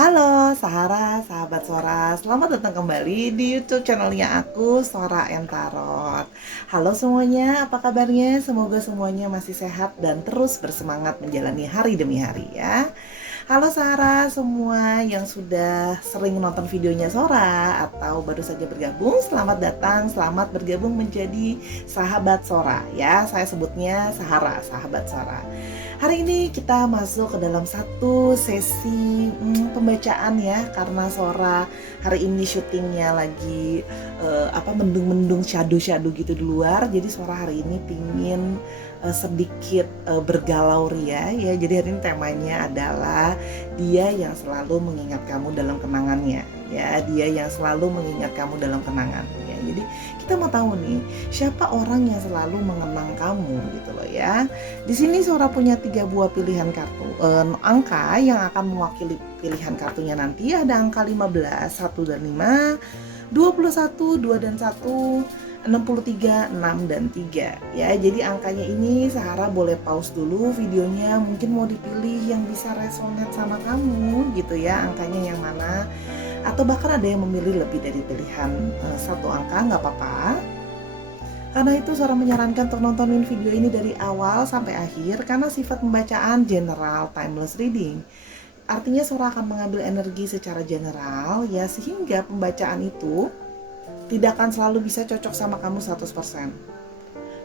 Halo Sahara, sahabat Sora, selamat datang kembali di YouTube channelnya aku, Sora and Tarot. Halo semuanya, apa kabarnya? Semoga semuanya masih sehat dan terus bersemangat menjalani hari demi hari ya. Halo Sahara semua yang sudah sering nonton videonya Sora atau baru saja bergabung, selamat datang, selamat bergabung menjadi sahabat Sora ya. Saya sebutnya Sahara, sahabat Sora. Hari ini kita masuk ke dalam satu sesi pembacaan ya, karena Sora hari ini syutingnya lagi mendung-mendung shadow-shadow gitu di luar. Jadi Sora hari ini pingin sedikit bergalau ria ya. Jadi hari ini temanya adalah dia yang selalu mengingat kamu dalam kenangannya ya. Dia yang selalu mengingat kamu dalam kenangan ya. Jadi kita mau tahu nih, siapa orang yang selalu mengenang kamu gitu loh ya. Di sini Sora punya 3 buah pilihan kartu angka yang akan mewakili pilihan kartunya nanti. Ada angka 15, 1 dan 5, 21, 2 dan 1, 63, 6 dan 3 ya. Jadi angkanya ini Sahara boleh pause dulu videonya, mungkin mau dipilih yang bisa resonate sama kamu gitu ya, angkanya yang mana, atau bahkan ada yang memilih lebih dari pilihan satu angka, nggak apa-apa. Karena itu Sora menyarankan untuk nontonin video ini dari awal sampai akhir, karena sifat pembacaan general timeless reading. Artinya Sora akan mengambil energi secara general ya, sehingga pembacaan itu tidak akan selalu bisa cocok sama kamu 100%.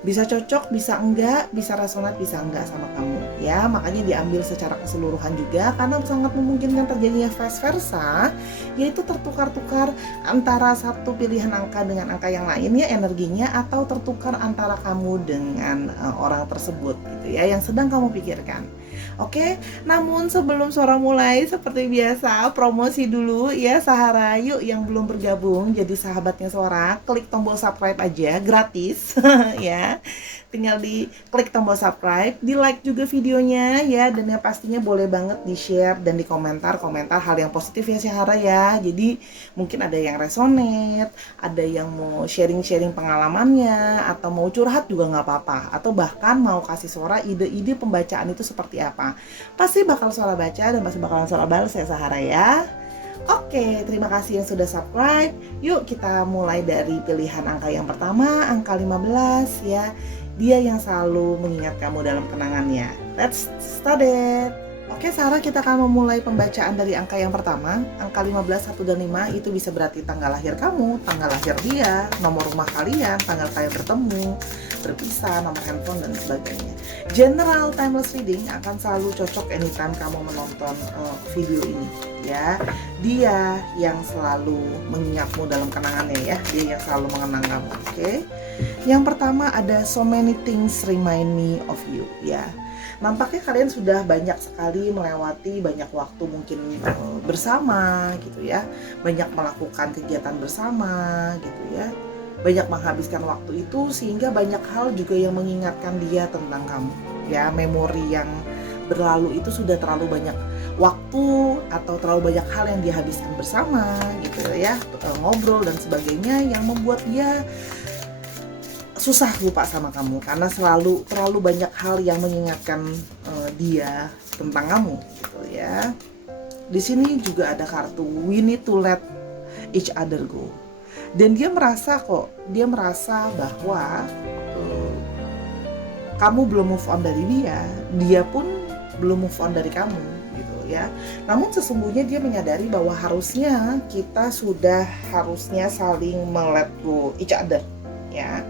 Bisa cocok, bisa enggak, bisa resonate, bisa enggak sama kamu ya. Makanya diambil secara keseluruhan juga, karena sangat memungkinkan terjadinya vice versa, yaitu tertukar-tukar antara satu pilihan angka dengan angka yang lain ya energinya, atau tertukar antara kamu dengan orang tersebut gitu ya, yang sedang kamu pikirkan. Oke, namun sebelum Sora mulai, seperti biasa promosi dulu ya Sahara. Yuk yang belum bergabung jadi sahabatnya Sora, klik tombol subscribe aja, gratis ya. Tinggal di klik tombol subscribe, di like juga videonya ya, dan yang pastinya boleh banget di share dan di komentar hal yang positif ya Sahara ya. Jadi mungkin ada yang resonate, ada yang mau sharing-sharing pengalamannya, atau mau curhat juga nggak apa-apa, atau bahkan mau kasih Sora ide-ide pembacaan itu seperti apa, pasti bakal Sora baca dan pasti bakalan Sora balas ya Sahara ya. Oke, terima kasih yang sudah subscribe. Yuk kita mulai dari pilihan angka yang pertama, angka 15 ya. Dia yang selalu mengingat kamu dalam kenangannya. Let's start it. Oke Sarah, kita akan memulai pembacaan dari angka yang pertama. Angka 15, 1 dan 5 itu bisa berarti tanggal lahir kamu, tanggal lahir dia, nomor rumah kalian, tanggal kalian bertemu, berpisah, nomor handphone dan sebagainya. General timeless reading akan selalu cocok anytime kamu menonton video ini ya. Dia yang selalu mengingatmu dalam kenangannya ya. Dia yang selalu mengenang kamu. Oke. Yang pertama ada so many things remind me of you ya. Nampaknya kalian sudah banyak sekali melewati banyak waktu mungkin bersama gitu ya. Banyak melakukan kegiatan bersama gitu ya. Banyak menghabiskan waktu itu, sehingga banyak hal juga yang mengingatkan dia tentang kamu ya. Memori yang berlalu itu sudah terlalu banyak waktu atau terlalu banyak hal yang dihabiskan bersama gitu ya, ngobrol dan sebagainya, yang membuat dia susah lupa sama kamu, karena terlalu banyak hal yang mengingatkan dia tentang kamu gitu ya. Di sini juga ada kartu we need to let each other go. Dan dia merasa bahwa kamu belum move on dari dia pun belum move on dari kamu gitu ya. Namun sesungguhnya dia menyadari bahwa harusnya kita harusnya saling let go each other ya.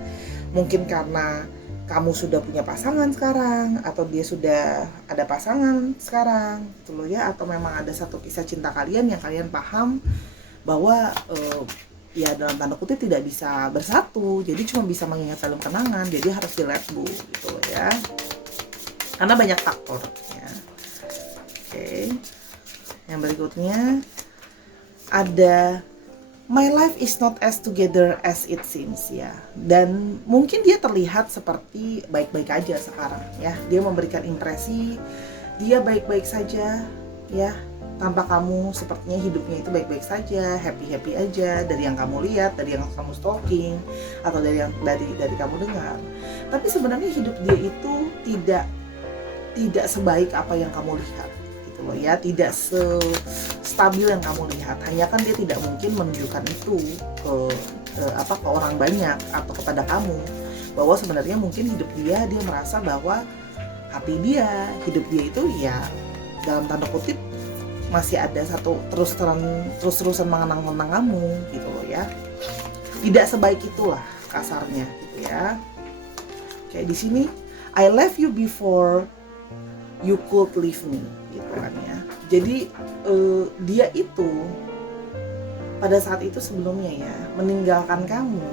Mungkin karena kamu sudah punya pasangan sekarang, atau dia sudah ada pasangan sekarang gitu loh ya, atau memang ada satu kisah cinta kalian yang kalian paham bahwa ya dalam tanda kutip tidak bisa bersatu, jadi cuma bisa mengingat dalam kenangan, jadi harus di let go gitu loh ya, karena banyak faktor ya. Oke. Yang berikutnya ada my life is not as together as it seems ya. Dan mungkin dia terlihat seperti baik-baik aja sekarang ya. Dia memberikan impresi dia baik-baik saja ya. Tanpa kamu sepertinya hidupnya itu baik-baik saja, happy-happy aja dari yang kamu lihat, dari yang kamu stalking, atau dari kamu dengar. Tapi sebenarnya hidup dia itu tidak sebaik apa yang kamu lihat gitu loh ya, tidak stabil yang kamu lihat. Hanya kan dia tidak mungkin menunjukkan itu ke orang banyak atau kepada kamu, bahwa sebenarnya mungkin hidup dia merasa bahwa hati dia, hidup dia itu ya dalam tanda kutip masih ada satu terus-terusan mengenang kamu gitu loh ya. Tidak sebaik itulah kasarnya gitu ya. Kayak di sini, I left you before you could leave me gitu kan ya. Jadi dia itu pada saat itu sebelumnya ya meninggalkan kamu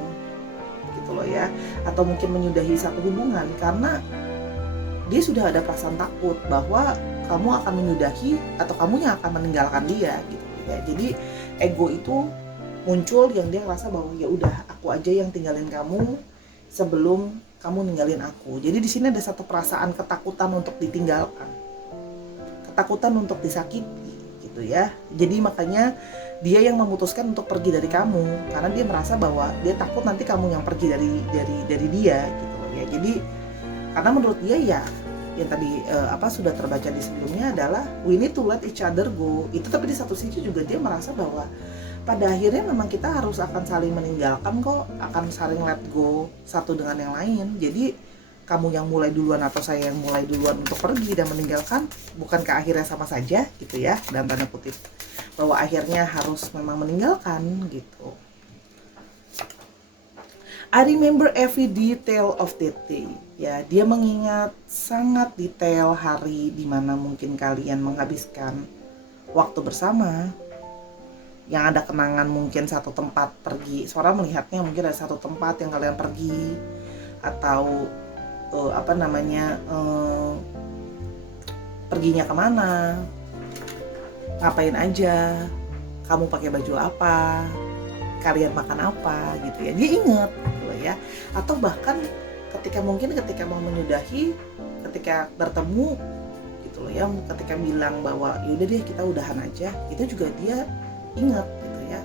gitu loh ya, atau mungkin menyudahi satu hubungan karena dia sudah ada perasaan takut bahwa kamu akan menyudahi atau kamu yang akan meninggalkan dia gitu ya. Jadi ego itu muncul yang dia ngerasa bahwa ya udah aku aja yang tinggalin kamu sebelum kamu ninggalin aku. Jadi di sini ada satu perasaan ketakutan untuk ditinggalkan, ketakutan untuk disakiti gitu ya. Jadi makanya dia yang memutuskan untuk pergi dari kamu karena dia merasa bahwa dia takut nanti kamu yang pergi dari dia gitu loh ya. Jadi karena menurut dia ya yang tadi sudah terbaca di sebelumnya adalah we need to let each other go. Itu tapi di satu sisi juga dia merasa bahwa pada akhirnya memang kita harus akan saling meninggalkan kok, akan saling let go satu dengan yang lain. Jadi kamu yang mulai duluan atau saya yang mulai duluan untuk pergi dan meninggalkan, bukankah akhirnya sama saja gitu ya, dalam tanda kutip, bahwa akhirnya harus memang meninggalkan gitu. I remember every detail of that day. Ya, dia mengingat sangat detail hari di mana mungkin kalian menghabiskan waktu bersama. Yang ada kenangan mungkin satu tempat pergi. Suara melihatnya mungkin ada satu tempat yang kalian pergi, atau perginya kemana, ngapain aja, kamu pakai baju apa, kalian makan apa gitu ya. Dia inget gitu ya. Atau bahkan ketika mau menyudahi, ketika bertemu gitu loh ya, ketika bilang bahwa yaudah deh kita udahan aja, itu juga dia ingat gitu ya.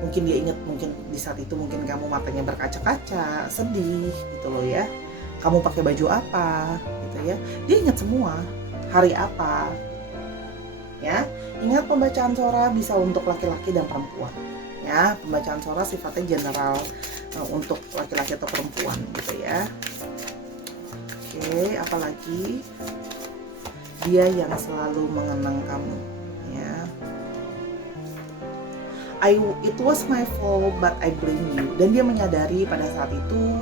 Mungkin dia ingat, mungkin di saat itu mungkin kamu matanya berkaca-kaca, sedih gitu loh ya, kamu pakai baju apa gitu ya. Dia ingat semua, hari apa ya. Ingat, pembacaan sora bisa untuk laki-laki dan perempuan ya. Pembacaan sora sifatnya general untuk laki-laki atau perempuan gitu ya. Oke, apalagi dia yang selalu mengenang kamu ya. It was my fault but I blame you. Dan dia menyadari pada saat itu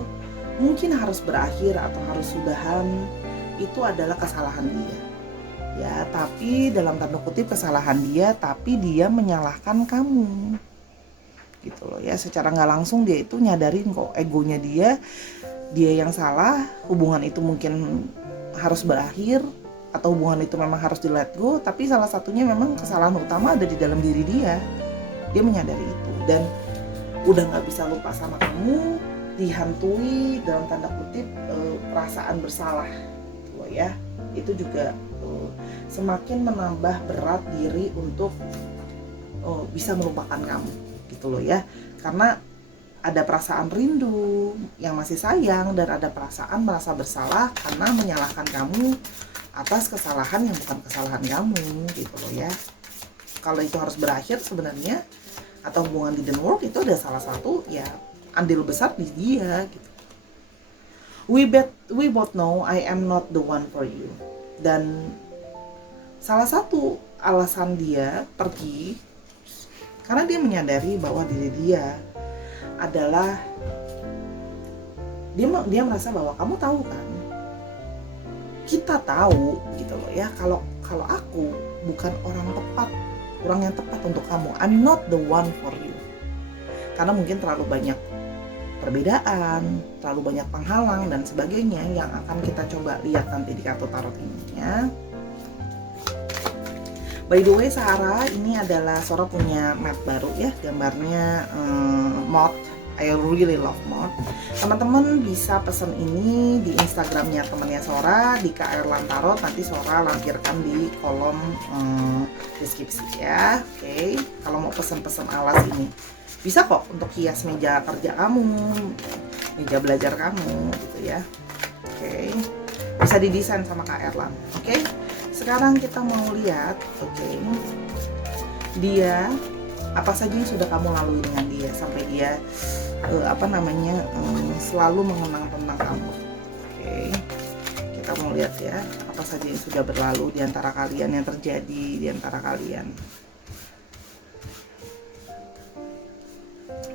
mungkin harus berakhir atau harus sudahan itu adalah kesalahan dia ya, tapi dalam tanda kutip kesalahan dia, tapi dia menyalahkan kamu gitu loh ya. Secara nggak langsung dia itu nyadarin kok egonya dia yang salah, hubungan itu mungkin harus berakhir atau hubungan itu memang harus di let go, tapi salah satunya memang kesalahan utama ada di dalam diri dia. Dia menyadari itu dan udah nggak bisa lupa sama kamu, dihantui dalam tanda kutip perasaan bersalah gitu loh ya. Itu juga semakin menambah berat diri untuk bisa melupakan kamu gitu loh ya. Karena ada perasaan rindu yang masih sayang dan ada perasaan merasa bersalah karena menyalahkan kamu atas kesalahan yang bukan kesalahan kamu gitu loh ya. Kalau itu harus berakhir sebenarnya, atau hubungan didn't work, itu ada salah satu ya andil besar di dia gitu. We both know I am not the one for you. Dan salah satu alasan dia pergi karena dia menyadari bahwa diri dia adalah dia merasa bahwa kamu tahu kan, kita tahu gitu loh ya, kalau aku bukan orang yang tepat untuk kamu. I'm not the one for you. Karena mungkin terlalu banyak perbedaan, terlalu banyak penghalang dan sebagainya yang akan kita coba lihat nanti di kartu tarot ini ya. By the way, Sarah, ini adalah Sora punya mat baru ya, gambarnya moth. I really love moth. Teman-teman bisa pesen ini di Instagramnya temannya Sora, di KR Tarot. Nanti Sora lampirkan di kolom deskripsi ya. Oke, kalau mau pesen-pesen alas ini bisa kok untuk hias meja kerja kamu, meja belajar kamu gitu ya. Oke, bisa didesain sama KR Lan. Oke, Sekarang kita mau lihat, oke, dia apa saja yang sudah kamu lalui dengan dia sampai dia selalu mengenang tentang kamu. Oke, kita mau lihat ya, apa saja yang sudah berlalu di antara kalian, yang terjadi di antara kalian,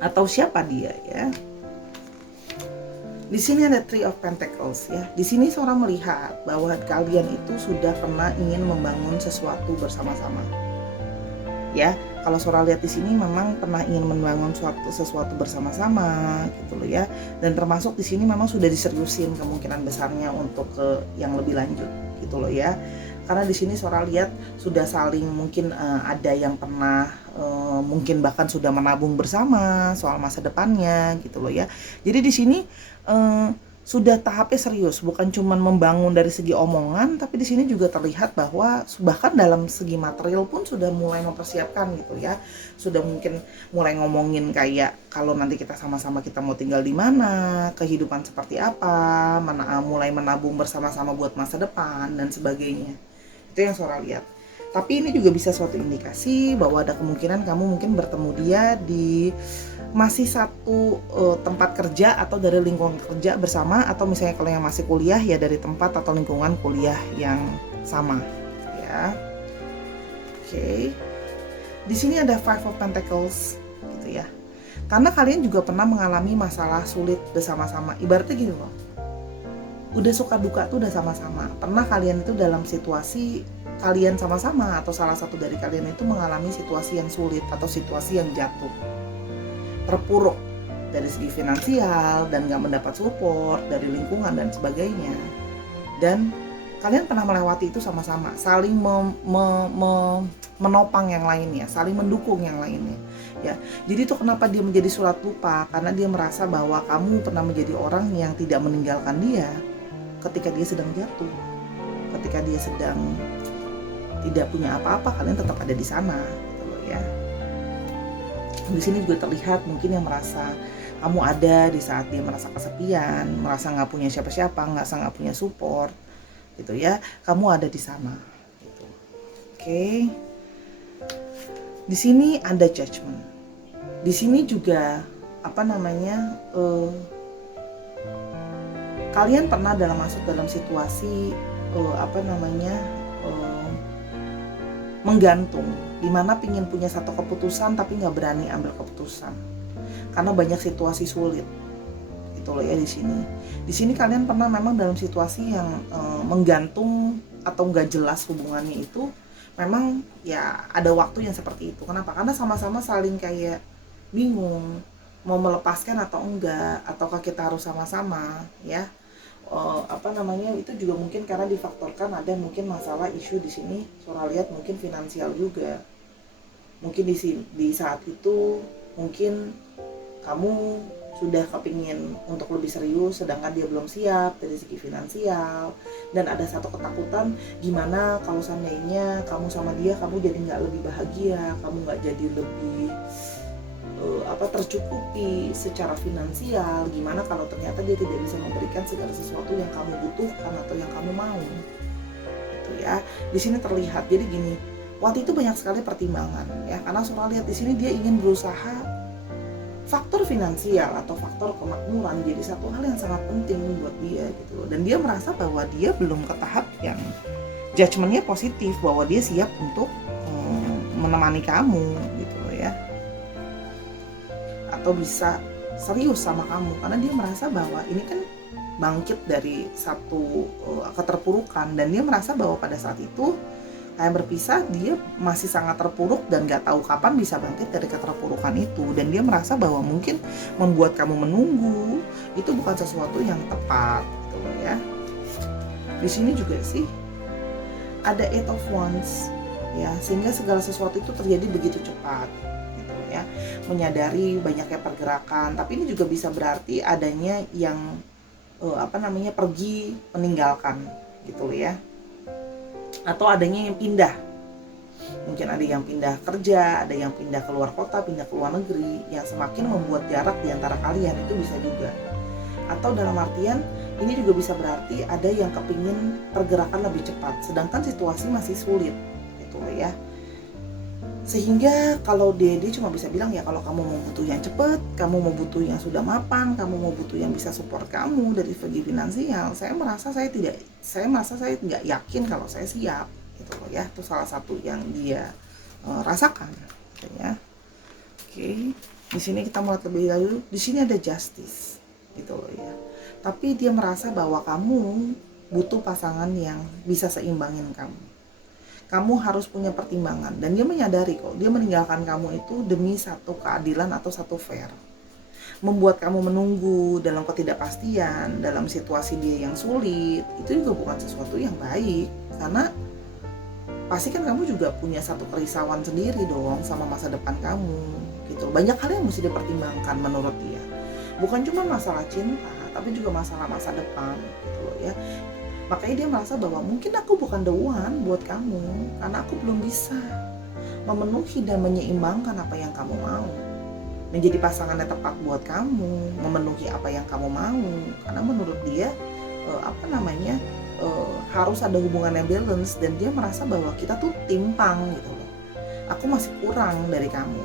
atau siapa dia ya. Di sini ada Three of Pentacles ya. Di sini seorang melihat bahwa kalian itu sudah pernah ingin membangun sesuatu bersama-sama. Ya, kalau seorang lihat di sini memang pernah ingin membangun sesuatu bersama-sama gitu loh ya. Dan termasuk di sini memang sudah diseriusin kemungkinan besarnya untuk ke yang lebih lanjut gitu loh ya. Karena di sini seorang lihat sudah saling mungkin ada yang pernah mungkin bahkan sudah menabung bersama soal masa depannya gitu loh ya. Jadi di sini sudah tahapnya serius, bukan cuma membangun dari segi omongan, tapi di sini juga terlihat bahwa bahkan dalam segi material pun sudah mulai mempersiapkan gitu ya. Sudah mungkin mulai ngomongin kayak kalau nanti kita sama-sama kita mau tinggal di mana, kehidupan seperti apa, mulai menabung bersama-sama buat masa depan dan sebagainya. Itu yang Sora lihat. Tapi ini juga bisa suatu indikasi bahwa ada kemungkinan kamu mungkin bertemu dia di masih satu tempat kerja atau dari lingkungan kerja bersama, atau misalnya kalau yang masih kuliah ya dari tempat atau lingkungan kuliah yang sama ya. Oke. Di sini ada Five of Pentacles gitu ya. Karena kalian juga pernah mengalami masalah sulit bersama-sama. Ibaratnya gini loh. Udah suka duka tuh udah sama-sama. Pernah kalian itu dalam situasi kalian sama-sama atau salah satu dari kalian itu mengalami situasi yang sulit atau situasi yang jatuh, terpuruk dari segi finansial dan gak mendapat support dari lingkungan dan sebagainya. Dan kalian pernah melewati itu sama-sama, saling menopang yang lainnya, saling mendukung yang lainnya ya. Jadi itu kenapa dia menjadi surat lupa, karena dia merasa bahwa kamu pernah menjadi orang yang tidak meninggalkan dia ketika dia sedang jatuh, ketika dia sedang tidak punya apa-apa, kalian tetap ada di sana gitu loh ya. Di sini juga terlihat mungkin yang merasa kamu ada di saat dia merasa kesepian, merasa nggak punya siapa-siapa, nggak punya support gitu ya. Kamu ada di sana gitu. Oke. Di sini ada Judgment. Di sini juga kalian pernah masuk dalam situasi menggantung, dimana pingin punya satu keputusan tapi nggak berani ambil keputusan karena banyak situasi sulit gitu loh ya. Di sini kalian pernah memang dalam situasi yang menggantung atau nggak jelas hubungannya itu. Memang ya ada waktu yang seperti itu. Kenapa? Karena sama-sama saling kayak bingung mau melepaskan atau enggak, ataukah kita harus sama-sama ya. Itu juga mungkin karena difaktorkan ada mungkin masalah isu di sini. Sora lihat mungkin finansial juga. Mungkin di saat itu mungkin kamu sudah kepingin untuk lebih serius, sedangkan dia belum siap dari segi finansial. Dan ada satu ketakutan, gimana kalau seandainya kamu sama dia, kamu jadi nggak lebih bahagia, kamu nggak jadi lebih tercukupi secara finansial. Gimana kalau ternyata dia tidak bisa memberikan segala sesuatu yang kamu butuhkan atau yang kamu mau gitu ya. Di sini terlihat, jadi gini, waktu itu banyak sekali pertimbangan ya, karena Sora lihat di sini dia ingin berusaha faktor finansial atau faktor kemakmuran jadi satu hal yang sangat penting buat dia gitu. Dan dia merasa bahwa dia belum ke tahap yang judgementnya positif, bahwa dia siap untuk menemani kamu gitu loh ya, atau bisa serius sama kamu, karena dia merasa bahwa ini kan bangkit dari satu keterpurukan. Dan dia merasa bahwa pada saat itu kayak berpisah, dia masih sangat terpuruk dan gak tahu kapan bisa bangkit dari keterpurukan itu. Dan dia merasa bahwa mungkin membuat kamu menunggu itu bukan sesuatu yang tepat gitu loh ya. Di sini juga sih ada Eight of Wands ya, sehingga segala sesuatu itu terjadi begitu cepat gitu loh ya. Menyadari banyaknya pergerakan, tapi ini juga bisa berarti adanya yang pergi meninggalkan gitu loh ya. Atau adanya yang pindah, mungkin ada yang pindah kerja, ada yang pindah keluar kota, pindah ke luar negeri, yang semakin membuat jarak di antara kalian. Itu bisa juga Atau dalam artian ini juga bisa berarti ada yang kepingin pergerakan lebih cepat, sedangkan situasi masih sulit gitu loh ya. Sehingga kalau dia cuma bisa bilang ya, kalau kamu mau butuh yang cepat, kamu mau butuh yang sudah mapan, kamu mau butuh yang bisa support kamu dari segi finansial, saya merasa saya nggak yakin kalau saya siap gitu loh ya. Itu salah satu yang dia rasakan gitu ya. Oke, di sini kita mulai lebih dahulu. Di sini ada justice gitu loh ya. Tapi dia merasa bahwa kamu butuh pasangan yang bisa seimbangin kamu. Kamu harus punya pertimbangan, dan dia menyadari kok dia meninggalkan kamu itu demi satu keadilan atau satu fair. Membuat kamu menunggu dalam ketidakpastian, dalam situasi dia yang sulit, itu juga bukan sesuatu yang baik, karena pasti kan kamu juga punya satu kerisauan sendiri dong sama masa depan kamu gitu. Banyak hal yang mesti dipertimbangkan menurut dia, bukan cuma masalah cinta tapi juga masalah masa depan gitu loh ya. Makanya dia merasa bahwa mungkin aku bukan the one buat kamu, karena aku belum bisa memenuhi dan menyeimbangkan apa yang kamu mau, menjadi pasangan yang tepat buat kamu, memenuhi apa yang kamu mau. Karena menurut dia harus ada hubungan yang balance, dan dia merasa bahwa kita tuh timpang gitu loh. Aku masih kurang dari kamu,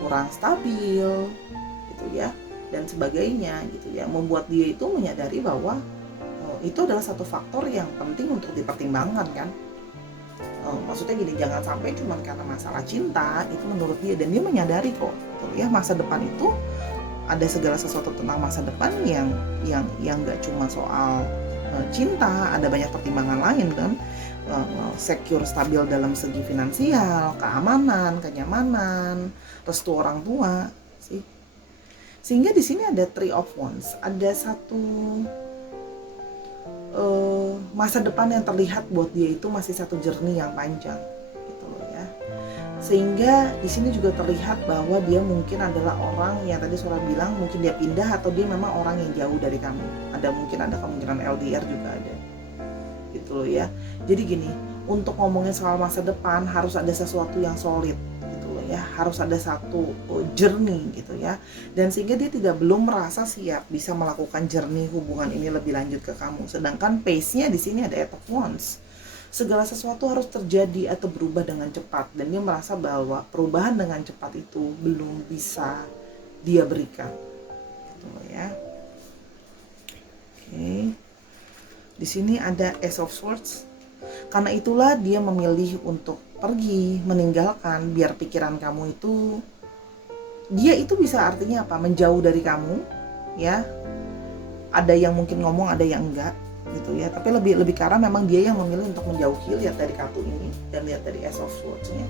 kurang stabil gitu ya, dan sebagainya gitu ya. Membuat dia itu menyadari bahwa itu adalah satu faktor yang penting untuk dipertimbangkan kan. Maksudnya gini, jangan sampai cuma karena masalah cinta itu menurut dia, dan dia menyadari kok gitu ya, masa depan itu ada segala sesuatu tentang masa depan yang nggak cuma soal cinta, ada banyak pertimbangan lain kan. Secure, stabil dalam segi finansial, keamanan, kenyamanan, restu orang tua sih. Sehingga di sini ada Three of Wands, ada satu masa depan yang terlihat buat dia itu masih satu journey yang panjang gitu loh ya. Sehingga di sini juga terlihat bahwa dia mungkin adalah orang yang tadi Sora bilang, mungkin dia pindah atau dia memang orang yang jauh dari kamu. Mungkin ada kemungkinan LDR juga ada gitu loh ya. Jadi gini, untuk ngomongin soal masa depan harus ada sesuatu yang solid gitu loh ya, harus ada satu journey gitu ya. Dan sehingga dia belum merasa siap bisa melakukan journey hubungan ini lebih lanjut ke kamu. Sedangkan pace-nya di sini ada Eight of Wands. Segala sesuatu harus terjadi atau berubah dengan cepat, dan dia merasa bahwa perubahan dengan cepat itu belum bisa dia berikan gitu loh ya. Oke. Di sini ada Ace of Swords. Karena itulah dia memilih untuk pergi, meninggalkan, biar pikiran kamu itu, dia itu bisa artinya apa? Menjauh dari kamu ya. Ada yang mungkin ngomong, ada yang enggak gitu ya. Tapi lebih karena memang dia yang memilih untuk menjauhi. Lihat dari kartu ini dan lihat dari Ace of Swords-nya.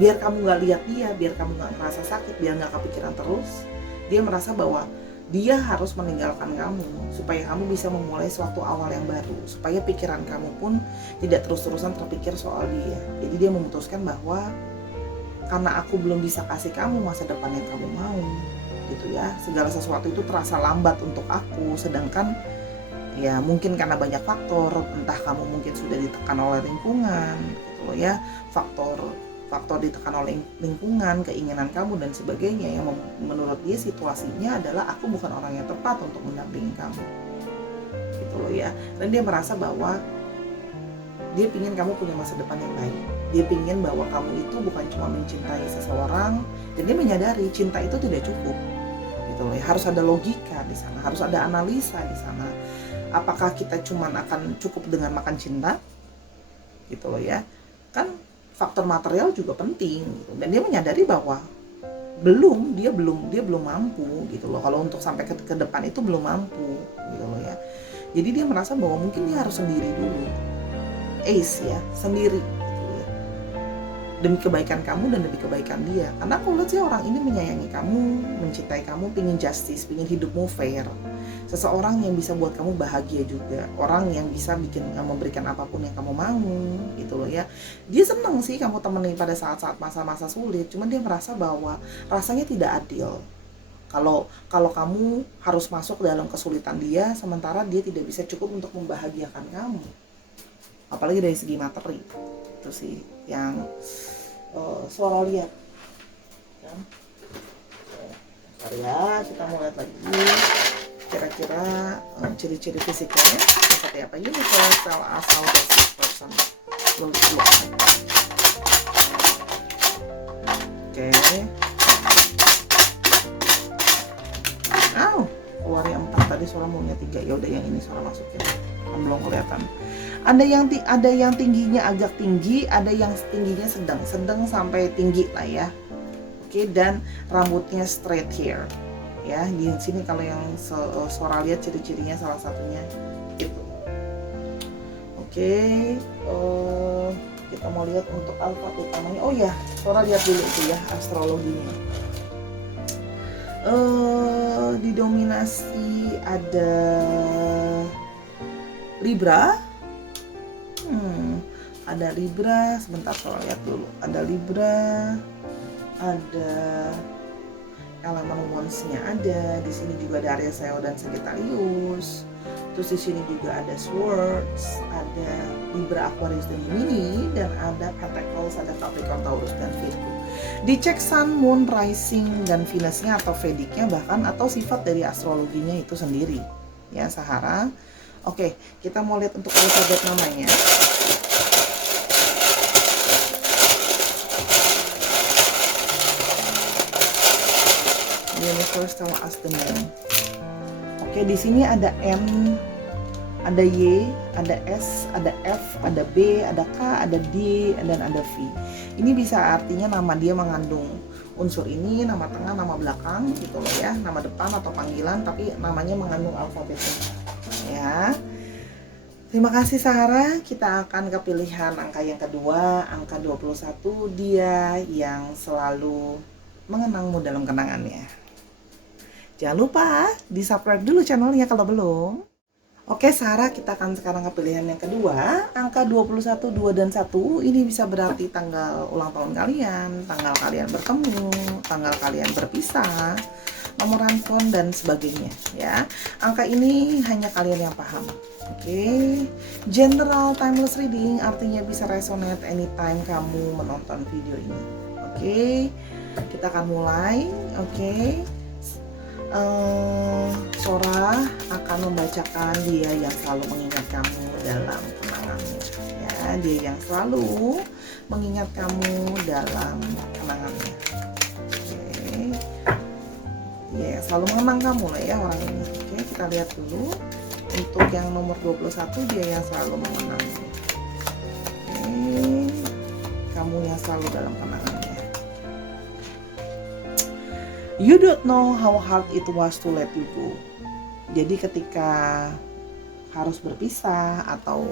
Biar kamu nggak lihat dia, biar kamu nggak merasa sakit, biar nggak kepikiran terus, dia merasa bahwa dia harus meninggalkan kamu supaya kamu bisa memulai suatu awal yang baru, supaya pikiran kamu pun tidak terus-terusan terpikir soal dia. Jadi dia memutuskan bahwa karena aku belum bisa kasih kamu masa depan yang kamu mau gitu ya, segala sesuatu itu terasa lambat untuk aku. Sedangkan ya mungkin karena banyak faktor, entah kamu mungkin sudah ditekan oleh lingkungan gitu loh ya, faktor ditekan oleh lingkungan, keinginan kamu dan sebagainya, yang menurut dia situasinya adalah aku bukan orang yang tepat untuk mendampingi kamu gitu loh ya. Dan dia merasa bahwa dia pingin kamu punya masa depan yang baik, dia pingin bahwa kamu itu bukan cuma mencintai seseorang, dan dia menyadari cinta itu tidak cukup gitu loh ya. Harus ada logika di sana, harus ada analisa di sana. Apakah kita cuma akan cukup dengan makan cinta gitu loh ya, kan faktor material juga penting gitu. Dan dia menyadari bahwa dia belum mampu gitu loh, kalau untuk sampai ke depan itu belum mampu gitu loh ya. Jadi dia merasa bahwa mungkin dia harus sendiri dulu, Ace ya, sendiri gitu ya, demi kebaikan kamu dan demi kebaikan dia. Karena aku lihat sih orang ini menyayangi kamu, mencintai kamu, pingin justice, pingin hidupmu fair, seseorang yang bisa buat kamu bahagia juga, orang yang bisa memberikan apapun yang kamu mau gitu loh ya. Dia seneng sih kamu temenin pada saat-saat masa-masa sulit, cuman dia merasa bahwa rasanya tidak adil kalau kamu harus masuk dalam kesulitan dia, sementara dia tidak bisa cukup untuk membahagiakan kamu, apalagi dari segi materi. Itu sih yang Suara lihat kan. Bentar ya, kita mau lihat lagi kira-kira ciri-ciri fisiknya seperti apa. Universal asal this person will look like. Oke. Keluarnya 4, tadi Sora maunya 3. Ya udah yang ini Sora masukin. Kan belum kelihatan. Ada yang tingginya agak tinggi, ada yang tingginya sedang sampai tinggi lah ya. Oke, dan rambutnya straight hair. Ya, di sini kalau yang Sora lihat ciri-cirinya salah satunya itu. Oke, kita mau lihat untuk alfabet utamanya. Oh ya, Sora lihat dulu itu ya astrologinya. Didominasi ada Libra. Ada Libra, sebentar Sora lihat dulu. Ada Libra, ada elemen Wands-nya ada. Di sini juga ada Aries, Leo dan Sagittarius. Terus di sini juga ada Swords, ada Libra, Aquarius dan Gemini, dan ada Pentacles, ada Capricorn, Taurus dan Virgo. Dicek Sun, Moon, Rising dan Venus-nya atau Vedicnya bahkan atau sifat dari astrologinya itu sendiri. Ya, Sahara. Oke, kita mau lihat untuk alfabet namanya. Universe tell us the name. Oke, di sini ada M, ada Y, ada S, ada F, ada B, ada K, ada D, dan ada V. Ini bisa artinya nama dia mengandung unsur ini, nama tengah, nama belakang gitu loh ya, nama depan atau panggilan, tapi namanya mengandung alfabetnya. Ya. Terima kasih Sahara. Kita akan ke pilihan angka yang kedua, angka 21. Dia yang selalu mengenangmu dalam kenangannya. Jangan lupa di-subscribe dulu channelnya kalau belum. Oke Sarah, kita akan sekarang ke pilihan yang kedua. Angka 21, 2, dan 1 ini bisa berarti tanggal ulang tahun kalian, tanggal kalian bertemu, tanggal kalian berpisah, nomor handphone dan sebagainya ya. Angka ini hanya kalian yang paham. Oke. General timeless reading artinya bisa resonate anytime kamu menonton video ini. Oke. Kita akan mulai. Oke. Sora akan membacakan dia yang selalu mengingat kamu dalam kenangannya ya, dia yang selalu mengingat kamu dalam kenangannya. Oke. Ya, selalu mengenang kamu lah ya orang ini. Oke, kita lihat dulu untuk yang nomor 21, dia yang selalu mengenang. Oke. Kamu yang selalu dalam kenangannya. You don't know how hard it was to let you go. Jadi ketika harus berpisah atau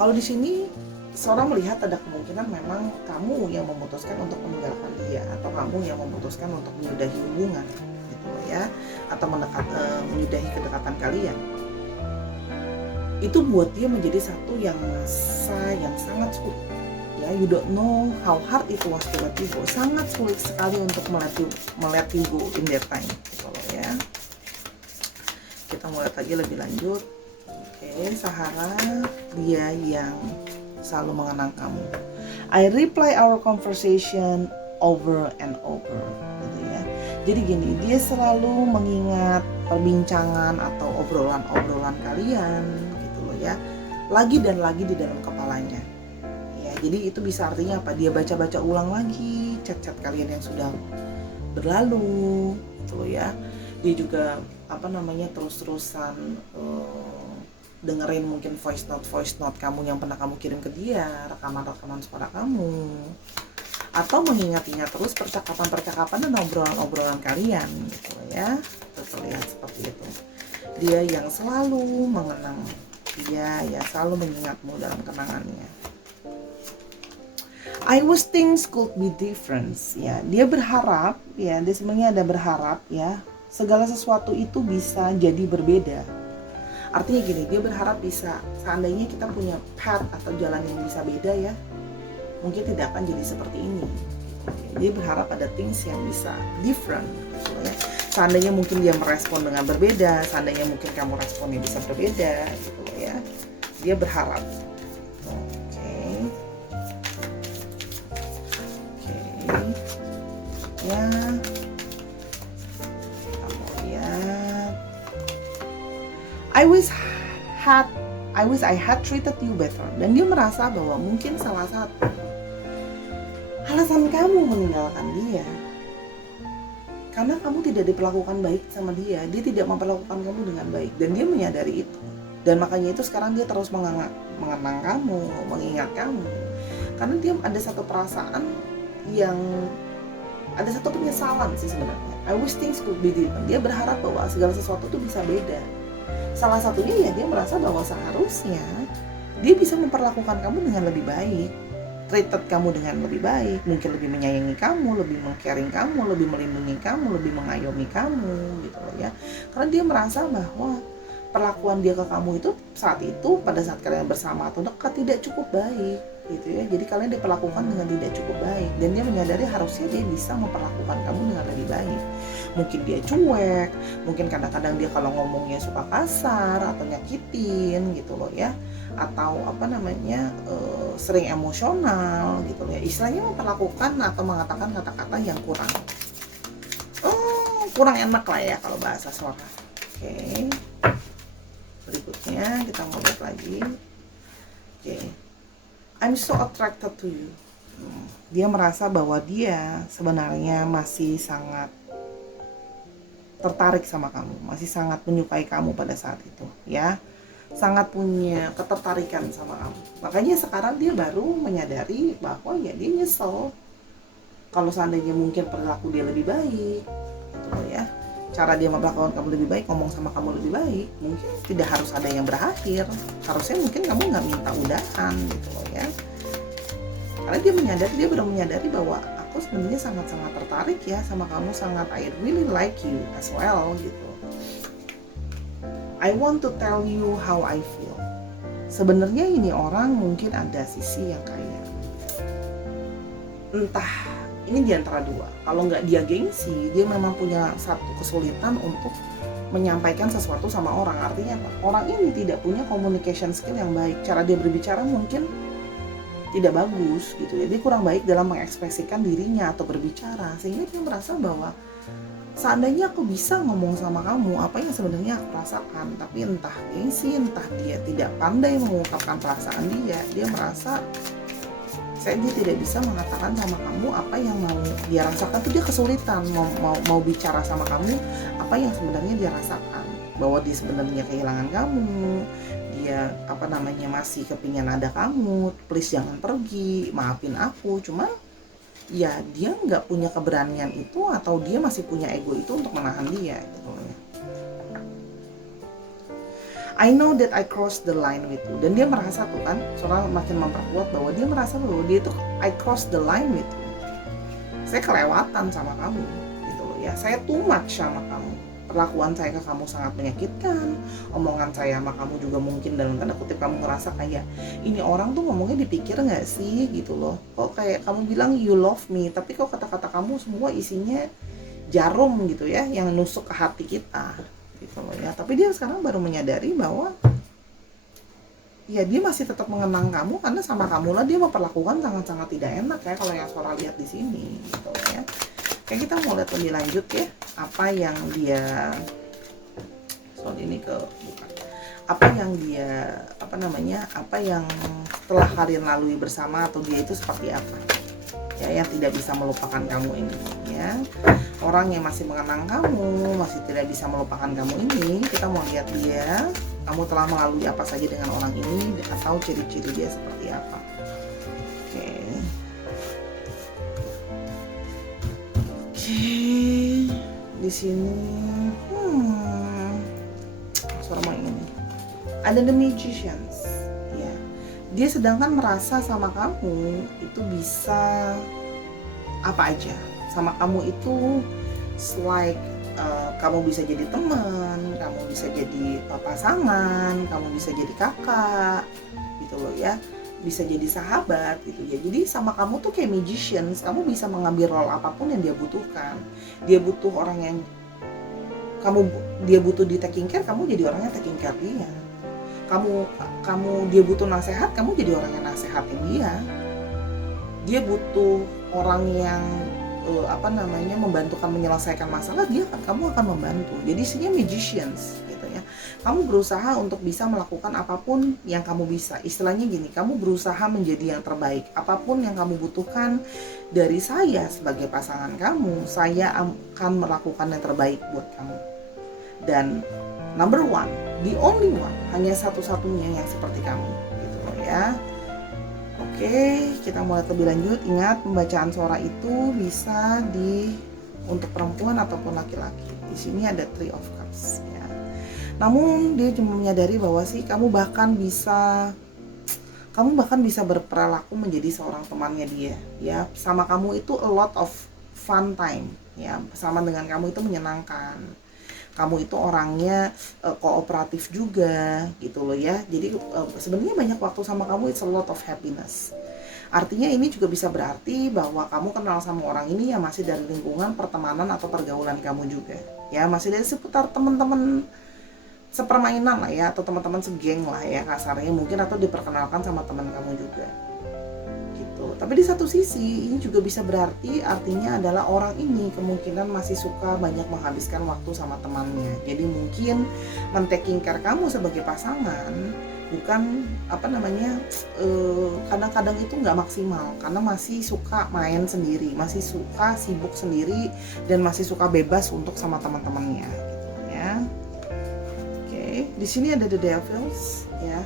kalau di sini seorang melihat ada kemungkinan memang kamu yang memutuskan untuk meninggalkan dia atau kamu yang memutuskan untuk menyudahi hubungan gitu ya, atau menyudahi kedekatan kalian. Itu buat dia menjadi satu yang masa yang sangat sulit. Ya, you don't know how hard it was to let you go. Sangat sulit sekali untuk let you go in that time gitu loh ya. Kita mau lihat lagi lebih lanjut. Oke, Sahara, dia yang selalu mengenang kamu. I replay our conversation over and over gitu ya. Jadi gini, dia selalu mengingat perbincangan atau obrolan-obrolan kalian gitu loh ya. Lagi dan lagi di dalam kepalanya. Jadi itu bisa artinya apa? Dia baca-baca ulang lagi chat-chat kalian yang sudah berlalu, gitu loh ya. Dia juga terus-terusan dengerin mungkin voice note kamu yang pernah kamu kirim ke dia, rekaman suara kamu, atau mengingat-ingat terus percakapan dan obrolan kalian, gitu loh ya. Terlihat seperti itu. Dia yang selalu mengenang, dia yang selalu mengingatmu dalam kenangannya. I wish things could be different. Ya, dia berharap ya, dia sebenarnya ada berharap ya, segala sesuatu itu bisa jadi berbeda. Artinya gini, dia berharap bisa seandainya kita punya path atau jalan yang bisa beda ya, mungkin tidak akan jadi seperti ini. Dia berharap ada things yang bisa different gitu ya. Seandainya mungkin dia merespon dengan berbeda, seandainya mungkin kamu responnya bisa berbeda gitu ya. Dia berharap. Ya, I wish had I wish I had treated you better. Dan dia merasa bahwa mungkin salah satu alasan kamu meninggalkan dia karena kamu tidak diperlakukan baik sama dia tidak memperlakukan kamu dengan baik, dan dia menyadari itu. Dan makanya itu sekarang dia terus mengenang kamu, mengingat kamu, karena dia ada satu perasaan yang ada satu penyesalan sih sebenarnya. I wish things could be different. Dia berharap bahwa segala sesuatu tuh bisa beda. Salah satunya ya dia merasa bahwa seharusnya dia bisa memperlakukan kamu dengan lebih baik, treated kamu dengan lebih baik, mungkin lebih menyayangi kamu, lebih meng-caring kamu, lebih melindungi kamu, lebih mengayomi kamu gitu loh ya. Karena dia merasa bahwa perlakuan dia ke kamu itu saat itu pada saat kalian bersama atau dekat tidak cukup baik gitu ya. Jadi kalian diperlakukan dengan tidak cukup baik, dan dia menyadari harusnya dia bisa memperlakukan kamu dengan lebih baik. Mungkin dia cuek, mungkin kadang-kadang dia kalau ngomongnya suka kasar atau nyakitin gitu loh ya, atau sering emosional gitu loh ya. Istilahnya memperlakukan atau mengatakan kata-kata yang kurang enak lah ya kalau bahasa Sora. Oke. Berikutnya kita mau lihat lagi. Oke. I'm so attracted to you. Dia merasa bahwa dia sebenarnya masih sangat tertarik sama kamu, masih sangat menyukai kamu pada saat itu ya, sangat punya ketertarikan sama kamu. Makanya sekarang dia baru menyadari bahwa ya dia nyesel kalau seandainya mungkin perilaku dia lebih baik gitu ya, cara dia memperlakukan kamu lebih baik, ngomong sama kamu lebih baik, mungkin tidak harus ada yang berakhir, harusnya mungkin kamu nggak minta udahan gitu loh ya. Karena dia baru menyadari bahwa aku sebenarnya sangat-sangat tertarik ya sama kamu, sangat, I really like you as well gitu. I want to tell you how I feel. Sebenarnya ini orang mungkin ada sisi yang kayak, entah ini diantara dua. Kalau nggak dia gengsi, dia memang punya satu kesulitan untuk menyampaikan sesuatu sama orang. Artinya apa? Orang ini tidak punya communication skill yang baik. Cara dia berbicara mungkin tidak bagus gitu ya. Dia kurang baik dalam mengekspresikan dirinya atau berbicara, sehingga dia merasa bahwa seandainya aku bisa ngomong sama kamu apa yang sebenarnya aku rasakan, tapi entah gengsi, entah dia tidak pandai mengungkapkan perasaan dia merasa dia tidak bisa mengatakan sama kamu apa yang mau dia rasakan. Tuh dia kesulitan mau bicara sama kamu apa yang sebenarnya dia rasakan, bahwa dia sebenarnya kehilangan kamu, dia masih kepingin ada kamu, please jangan pergi, maafin aku. Cuma ya dia nggak punya keberanian itu, atau dia masih punya ego itu untuk menahan dia gitu ya. I know that I crossed the line with you. Dan dia merasa tuh kan, soalnya makin memperkuat bahwa dia merasa bahwa dia tuh I crossed the line with you. Saya kelewatan sama kamu gitu loh ya. Saya too much sama kamu. Perlakuan saya ke kamu sangat menyakitkan. Omongan saya sama kamu juga mungkin dalam tanda kutip kamu ngerasa kayak ini orang tuh ngomongnya dipikir nggak sih gitu loh. Kok kayak kamu bilang you love me, tapi kok kata-kata kamu semua isinya jarum gitu ya, yang nusuk ke hati kita gitu loh ya. Tapi dia sekarang baru menyadari bahwa ya dia masih tetap mengenang kamu, karena sama kamu lah dia memperlakukan sangat-sangat tidak enak ya, kalau yang Sora lihat di sini gitu loh ya. Kayak kita mau lihat lebih lanjut ya, apa yang dia apa yang telah kalian lalui bersama, atau dia itu seperti apa ya, yang tidak bisa melupakan kamu ini ya. Orang yang masih mengenang kamu, masih tidak bisa melupakan kamu ini, kita mau lihat dia, kamu telah melalui apa saja dengan orang ini, atau ciri-ciri dia seperti apa. Di sini suara mau ini ada the magicians ya. Dia sedangkan merasa sama kamu itu bisa apa aja, sama kamu itu like kamu bisa jadi teman, kamu bisa jadi pasangan, kamu bisa jadi kakak gitu loh ya, bisa jadi sahabat gitu ya. Jadi sama kamu tuh kayak magicians, kamu bisa mengambil role apapun yang dia butuhkan. Dia butuh orang yang dia butuh di taking care, kamu jadi orang yang taking care dia. Dia butuh nasihat, kamu jadi orang yang nasehatin dia. Dia butuh orang yang membantukan menyelesaikan masalah, kamu akan membantu. Jadi isinya magicians gitu ya. Kamu berusaha untuk bisa melakukan apapun yang kamu bisa. Istilahnya gini, kamu berusaha menjadi yang terbaik. Apapun yang kamu butuhkan dari saya sebagai pasangan kamu, saya akan melakukan yang terbaik buat kamu. Dan number one, the only one, hanya satu-satunya yang seperti kamu, gitu loh ya. Oke, kita mulai lebih lanjut. Ingat, pembacaan suara itu bisa untuk perempuan ataupun laki-laki. Di sini ada Three of Cups ya. Namun dia cuma menyadari bahwa kamu bahkan bisa berperilaku menjadi seorang temannya dia ya. Sama kamu itu a lot of fun time ya. Bersama dengan kamu itu menyenangkan. Kamu itu orangnya kooperatif juga gitu loh ya. Jadi sebenarnya banyak waktu sama kamu, it's a lot of happiness. Artinya ini juga bisa berarti bahwa kamu kenal sama orang ini ya masih dari lingkungan pertemanan atau pergaulan kamu juga ya, masih dari seputar teman-teman sepermainan lah ya, atau teman-teman segeng lah ya kasarnya mungkin, atau diperkenalkan sama teman kamu juga gitu. Tapi di satu sisi ini juga bisa berarti artinya adalah orang ini kemungkinan masih suka banyak menghabiskan waktu sama temannya. Jadi mungkin men-taking care kamu sebagai pasangan bukan kadang-kadang itu nggak maksimal karena masih suka main sendiri, masih suka sibuk sendiri, dan masih suka bebas untuk sama teman-temannya gitu ya. Oke, di sini ada the devils ya.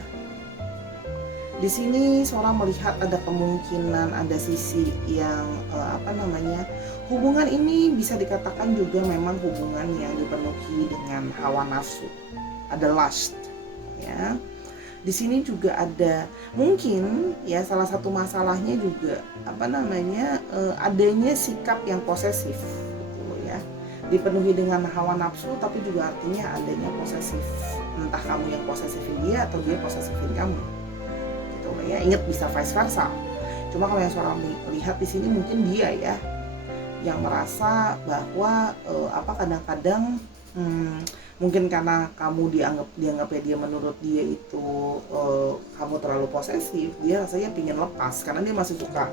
Di sini seorang melihat ada kemungkinan ada sisi yang hubungan ini bisa dikatakan juga memang hubungan yang dipenuhi dengan hawa nafsu, ada lust ya. Di sini juga ada mungkin ya salah satu masalahnya juga adanya sikap yang posesif gitu ya. Dipenuhi dengan hawa nafsu tapi juga artinya adanya posesif. Entah kamu yang posesifin dia atau dia posesifin kamu. Gitu ya. Ingat bisa vice versa. Cuma kalau yang seorang lihat di sini mungkin dia ya yang merasa bahwa kadang-kadang mungkin karena kamu dianggapnya dia menurut dia itu kamu terlalu posesif, dia rasanya pingin lepas karena dia masih suka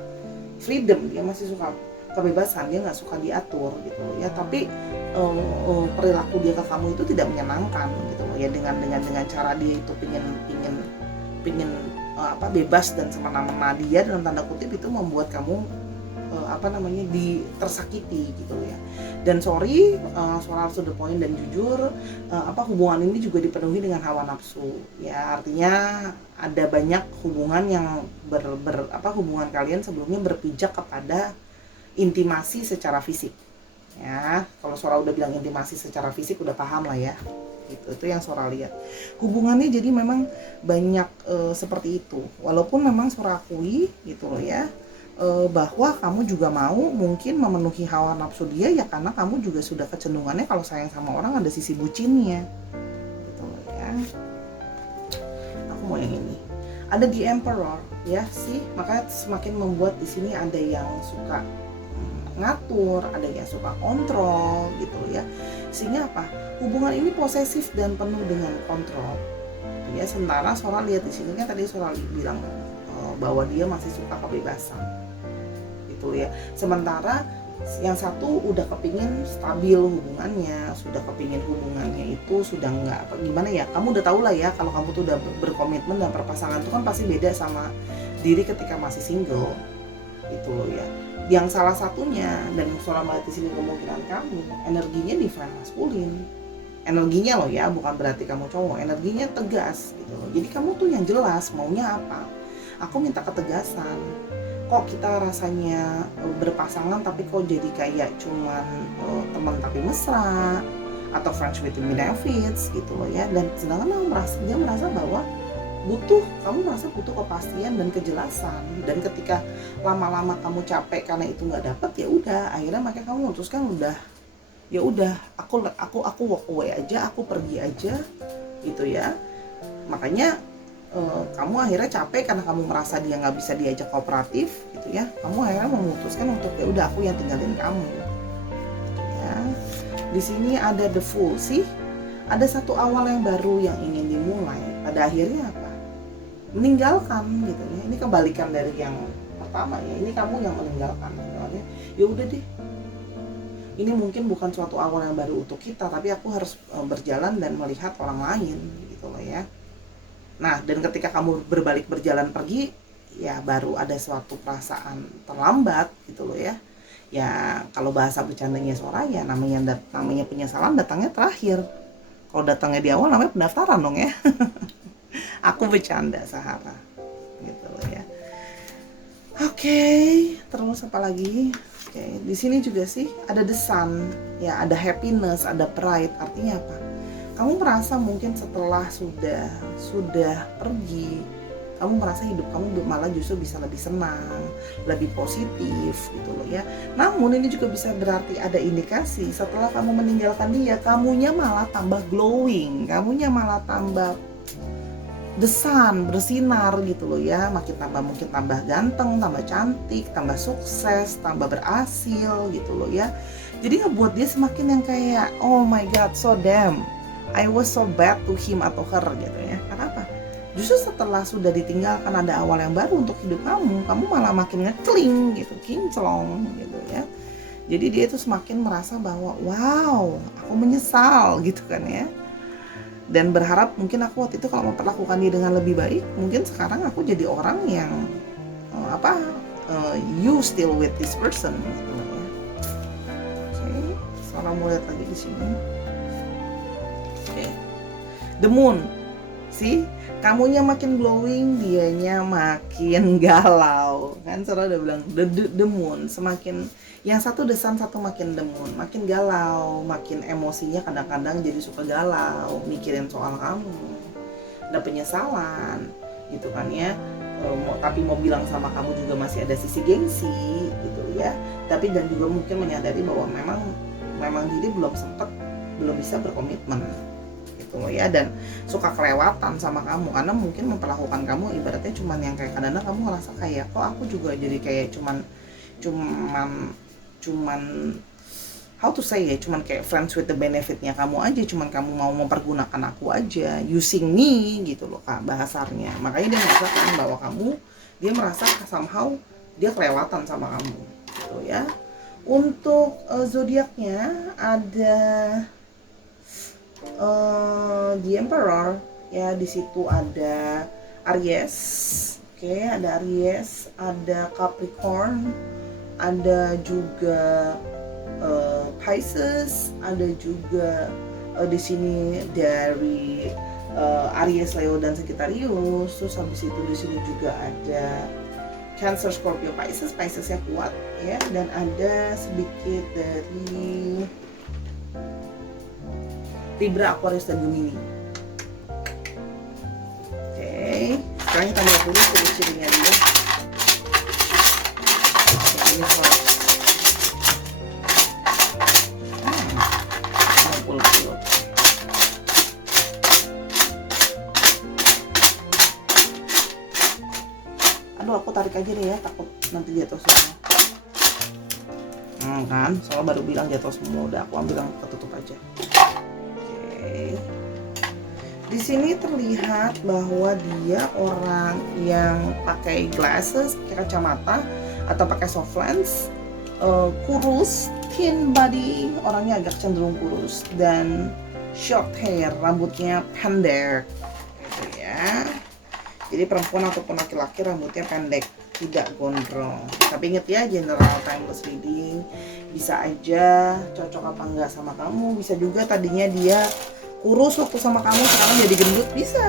freedom, dia masih suka kebebasan, dia nggak suka diatur gitu ya. Tapi perilaku dia ke kamu itu tidak menyenangkan gitu ya, dengan cara dia itu pingin bebas dan semena-mena dia dalam tanda kutip, itu membuat kamu tersakiti gitu ya. Dan sorry, soal to the point dan jujur, hubungan ini juga dipenuhi dengan hawa nafsu ya. Artinya ada banyak hubungan yang hubungan kalian sebelumnya berpijak kepada intimasi secara fisik ya. Kalau Sora udah bilang intimasi secara fisik udah paham lah ya gitu. Itu yang Sora lihat hubungannya. Jadi memang banyak seperti itu, walaupun memang Sora akui gitu loh ya, bahwa kamu juga mau mungkin memenuhi hawa nafsu dia ya, karena kamu juga sudah kecenderungannya kalau sayang sama orang ada sisi bucinnya gitu ya. Aku mau yang ini, ada the emperor ya sih, makanya semakin membuat di sini ada yang suka ngatur, ada yang suka kontrol gitu ya. Sehingga hubungan ini posesif dan penuh dengan kontrol ya. Sementara Sora lihat di sini kan tadi Sora bilang bahwa dia masih suka kebebasan gitu ya. Sementara yang satu udah kepingin stabil hubungannya, sudah kepingin hubungannya itu sudah nggak gimana ya. Kamu udah tahu lah ya, kalau kamu tuh udah berkomitmen dan berpasangan itu kan pasti beda sama diri ketika masih single gitu loh ya. Yang salah satunya, dan Sora melihat di sini kemungkinan kamu energinya divine maskulin, energinya loh ya, bukan berarti kamu cowok, energinya tegas gitu loh. Jadi kamu tuh yang jelas maunya apa. Aku minta ketegasan. Kok kita rasanya berpasangan tapi kok jadi kayak cuman teman tapi mesra, atau friends with benefits gitu loh ya. Dan sedangkan dia merasa bahwa kamu merasa butuh kepastian dan kejelasan. Dan ketika lama-lama kamu capek karena itu nggak dapet, ya udah akhirnya makanya kamu memutuskan ya udah aku walk away aja, aku pergi aja gitu ya. Makanya kamu akhirnya capek karena kamu merasa dia nggak bisa diajak kooperatif gitu ya. Kamu akhirnya memutuskan untuk ya udah aku yang tinggalin kamu gitu ya. Di sini ada the fool sih, ada satu awal yang baru yang ingin dimulai, pada akhirnya meninggalkan gitu ya. Ini kebalikan dari yang pertama ya, ini kamu yang meninggalkan. Ya udah deh, ini mungkin bukan suatu awal yang baru untuk kita, tapi aku harus berjalan dan melihat orang lain gitu loh ya. Nah, dan ketika kamu berbalik berjalan pergi, ya baru ada suatu perasaan terlambat gitu loh ya. Ya kalau bahasa bercandanya Soraya, namanya penyesalan datangnya terakhir. Kalau datangnya di awal namanya pendaftaran dong ya. Aku bercanda Sahara gitu loh ya. Oke, terus apa lagi? Oke, di sini juga sih ada the sun, ya ada happiness, ada pride. Artinya apa? Kamu merasa mungkin setelah sudah pergi, kamu merasa hidup kamu malah justru bisa lebih senang, lebih positif gitu loh ya. Namun ini juga bisa berarti ada indikasi setelah kamu meninggalkan dia, kamunya malah tambah glowing, kamunya malah tambah the sun, bersinar gitu loh ya. Mungkin tambah ganteng, tambah cantik, tambah sukses, tambah berhasil gitu loh ya. Jadi ngebuat dia semakin yang kayak oh my god, so damn, I was so bad to him atau her gitu ya. Kenapa? Justru setelah sudah ditinggalkan ada awal yang baru untuk hidup kamu malah makin ngekling gitu, kinclong gitu ya. Jadi dia itu semakin merasa bahwa wow, aku menyesal gitu kan ya. Dan berharap mungkin aku waktu itu kalau memperlakukan dia dengan lebih baik, mungkin sekarang aku jadi orang yang you still with this person gitu ya. Oke, sekarang mau lihat lagi di sini. Oke. The moon. See, kamunya makin glowing, dianya makin galau. Kan Sarah udah bilang the moon, semakin yang satu desan, satu makin the moon, makin galau, makin emosinya kadang-kadang jadi suka galau, mikirin soal kamu. Ada penyesalan gitu kan ya. Tapi mau bilang sama kamu juga masih ada sisi gengsi gitu ya. Tapi dan juga mungkin menyadari bahwa memang diri belum bisa berkomitmen gitu loh ya, dan suka kelewatan sama kamu karena mungkin memperlakukan kamu ibaratnya cuman yang kayak kadang-kadang kamu ngerasa kayak kok aku juga jadi kayak cuman how to say ya, cuman kayak friends with the benefitnya kamu aja, cuman kamu mau mempergunakan aku aja, using me gitu loh Kak bahasanya. Makanya dia merasakan bahwa dia merasa somehow dia kelewatan sama kamu gitu ya. Untuk zodiaknya ada The Emperor ya, di situ ada Aries, oke, ada Aries, ada Capricorn, ada juga Pisces, ada juga di sini dari Aries, Leo dan Sagittarius. Terus habis itu di sini juga ada Cancer, Scorpio, Piscesnya kuat ya, dan ada sedikit dari Libra, Aquarius, dan Gemini. Oke, sekarang kita lihat dulu ciri-cirinya dia. Ini aduh, aku tarik aja deh ya, takut nanti jatuh semua. Kan, soalnya baru bilang jatuh semua, udah aku ambil yang ketutup aja. Di sini terlihat bahwa dia orang yang pakai glasses, pakai kacamata atau pakai soft lens, kurus, thin body, orangnya agak cenderung kurus, dan short hair, rambutnya pendek gitu ya. Jadi perempuan ataupun laki-laki rambutnya pendek, tidak gondrong. Tapi inget ya, general timeless reading, bisa aja cocok apa enggak sama kamu. Bisa juga tadinya dia kurus waktu sama kamu, sekarang jadi gendut, bisa.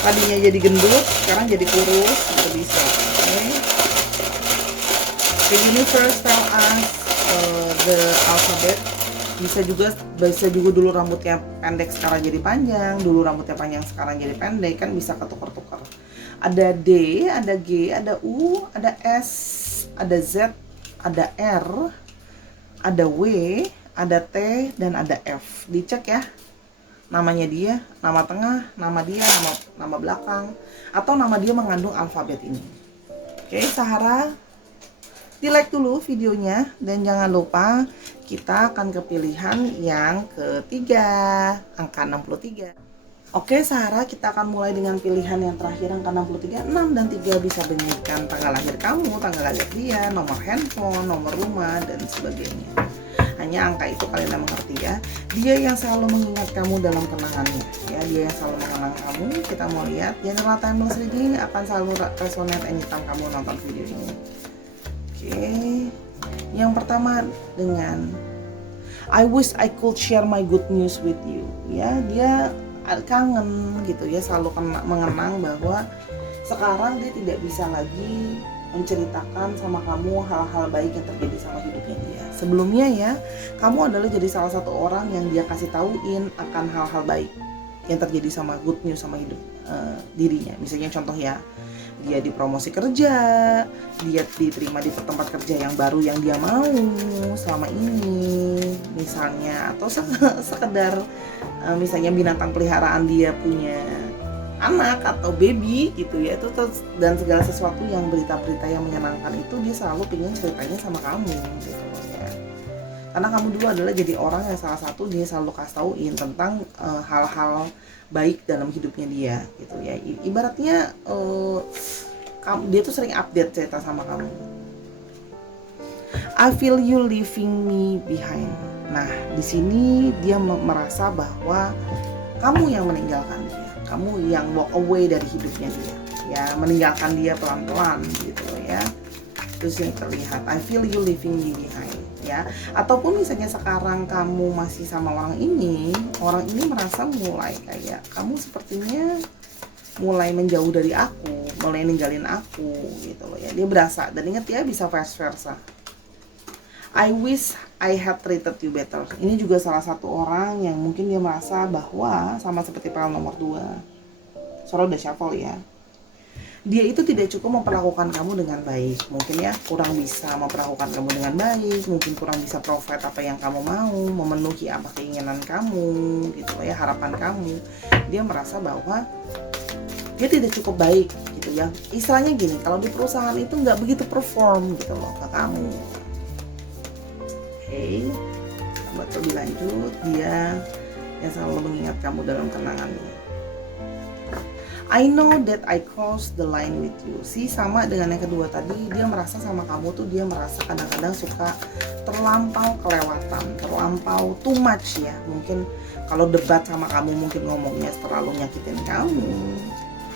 Tadinya jadi gendut, sekarang jadi kurus, itu bisa. Okay. The universe tell us the alphabet. Bisa juga dulu rambutnya pendek sekarang jadi panjang, dulu rambutnya panjang sekarang jadi pendek, kan bisa ketukar-tukar. Ada D, ada G, ada U, ada S, ada Z, ada R, ada W, ada T, dan ada F. Dicek ya namanya dia, nama tengah, nama dia, nama belakang, atau nama dia mengandung alfabet ini. Oke, Sahara, di like dulu videonya, dan jangan lupa kita akan ke pilihan yang ketiga, angka 63. Oke Sarah, kita akan mulai dengan pilihan yang terakhir, angka 63, 6 dan 3 bisa bunyikan tanggal lahir kamu, tanggal lahir dia, nomor handphone, nomor rumah, dan sebagainya. Hanya angka itu kalian yang mengerti ya. Dia yang selalu mengingat kamu dalam kenangannya ya, dia yang selalu mengenang kamu. Kita mau lihat general timeless reading akan selalu resonate anytime kamu nonton video ini. Oke, yang pertama dengan I wish I could share my good news with you ya, dia kangen gitu ya, selalu mengenang bahwa sekarang dia tidak bisa lagi menceritakan sama kamu hal-hal baik yang terjadi sama hidupnya dia. Sebelumnya ya, kamu adalah jadi salah satu orang yang dia kasih tauin akan hal-hal baik yang terjadi sama good news sama hidup dirinya. Misalnya contoh ya, dia dipromosi kerja, dia diterima di tempat kerja yang baru yang dia mau selama ini misalnya, atau sekedar misalnya binatang peliharaan dia punya anak atau baby gitu ya, itu dan segala sesuatu yang berita-berita yang menyenangkan itu dia selalu pengen ceritanya sama kamu gitu ya, karena kamu dulu adalah jadi orang yang salah satu dia selalu kasih tauin tentang hal-hal baik dalam hidupnya dia gitu ya. Ibaratnya dia tuh sering update cerita sama kamu. I feel you leaving me behind. Nah, di sini dia merasa bahwa kamu yang meninggalkan dia, kamu yang walk away dari hidupnya dia, ya meninggalkan dia pelan-pelan gitu loh ya. Terus yang terlihat, I feel you leaving me behind ya. Ataupun misalnya sekarang kamu masih sama orang ini merasa mulai kayak kamu sepertinya mulai menjauh dari aku, mulai ninggalin aku gitu loh ya. Dia berasa, dan ingat ya bisa vice versa. I wish I had treated you better. Ini juga salah satu orang yang mungkin dia merasa bahwa sama seperti pilihan nomor 2. Soalnya udah shuffle ya. Dia itu tidak cukup memperlakukan kamu dengan baik. Mungkin ya kurang bisa memperlakukan kamu dengan baik, mungkin kurang bisa provide apa yang kamu mau, memenuhi apa keinginan kamu gitu ya, harapan kamu. Dia merasa bahwa dia tidak cukup baik gitu ya. Istilahnya gini, kalau di perusahaan itu nggak begitu perform gitu loh ke kamu. Oke, buat lebih lanjut, dia yang selalu mengingat kamu dalam kenangannya. I know that I crossed the line with you. Sama dengan yang kedua tadi, dia merasa sama kamu tuh dia merasa kadang-kadang suka terlampau kelewatan, terlampau too much ya. Mungkin kalau debat sama kamu mungkin ngomongnya terlalu nyakitin kamu,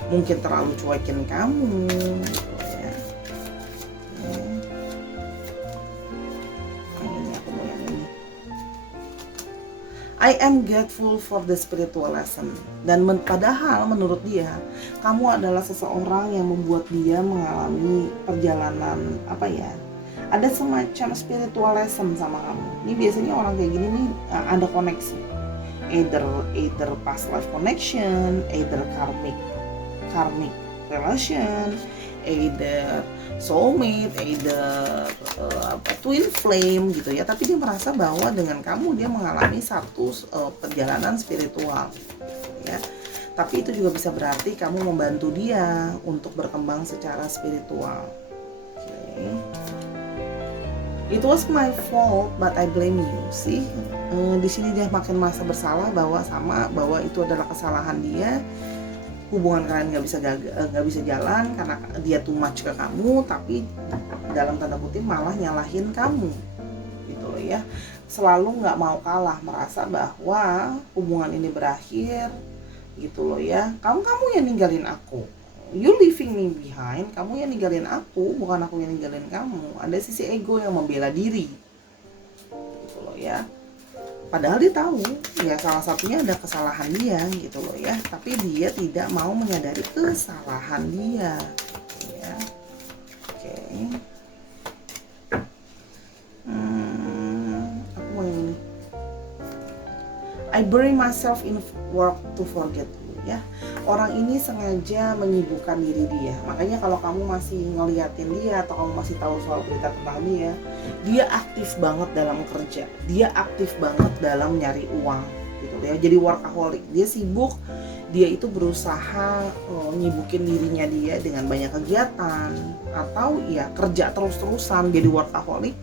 mungkin terlalu cuekin kamu gitu ya. I am grateful for the spiritual lesson. Dan padahal menurut dia, kamu adalah seseorang yang membuat dia mengalami perjalanan ada semacam spiritual lesson sama kamu. Ini biasanya orang kayak gini nih ada koneksi, either past life connection, either karmic relation, either soulmate, either twin flame gitu ya. Tapi dia merasa bahwa dengan kamu dia mengalami satu perjalanan spiritual ya. Tapi itu juga bisa berarti kamu membantu dia untuk berkembang secara spiritual. Okay. It was my fault but I blame you. Sih di sini dia makin merasa bersalah bahwa itu adalah kesalahan dia. Hubungan kalian nggak bisa jalan karena dia too much ke kamu, tapi dalam tanda kutip malah nyalahin kamu gitu loh ya. Selalu nggak mau kalah, merasa bahwa hubungan ini berakhir gitu loh ya. Kamu yang ninggalin aku, you leaving me behind. Kamu yang ninggalin aku, bukan aku yang ninggalin kamu. Ada sisi ego yang membela diri gitu loh ya. Padahal dia tahu ya salah satunya ada kesalahan dia gitu loh ya, tapi dia tidak mau menyadari kesalahan dia gitu ya. Oke. Aku mau yang ini. I bury myself in work to forget you ya. Orang ini sengaja menyibukkan diri dia. Makanya kalau kamu masih ngeliatin dia atau kamu masih tahu soal berita tentang dia aktif banget dalam kerja. Dia aktif banget dalam nyari uang gitu ya. Jadi workaholic. Dia sibuk, dia itu berusaha nyibukin dirinya dia dengan banyak kegiatan atau ya kerja terus-terusan jadi workaholic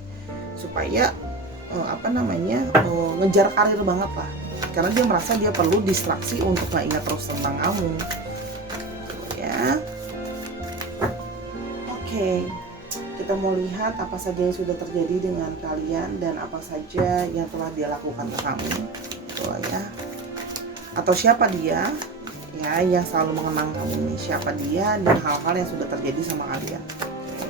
supaya ngejar karir banget lah karena dia merasa dia perlu distraksi untuk nggak ingat terus tentang kamu, gitu ya. Oke, kita mau lihat apa saja yang sudah terjadi dengan kalian dan apa saja yang telah dia lakukan ke kamu, gitu ya. Atau siapa dia ya yang selalu mengenang kamu nih, siapa dia dan hal-hal yang sudah terjadi sama kalian. Oke.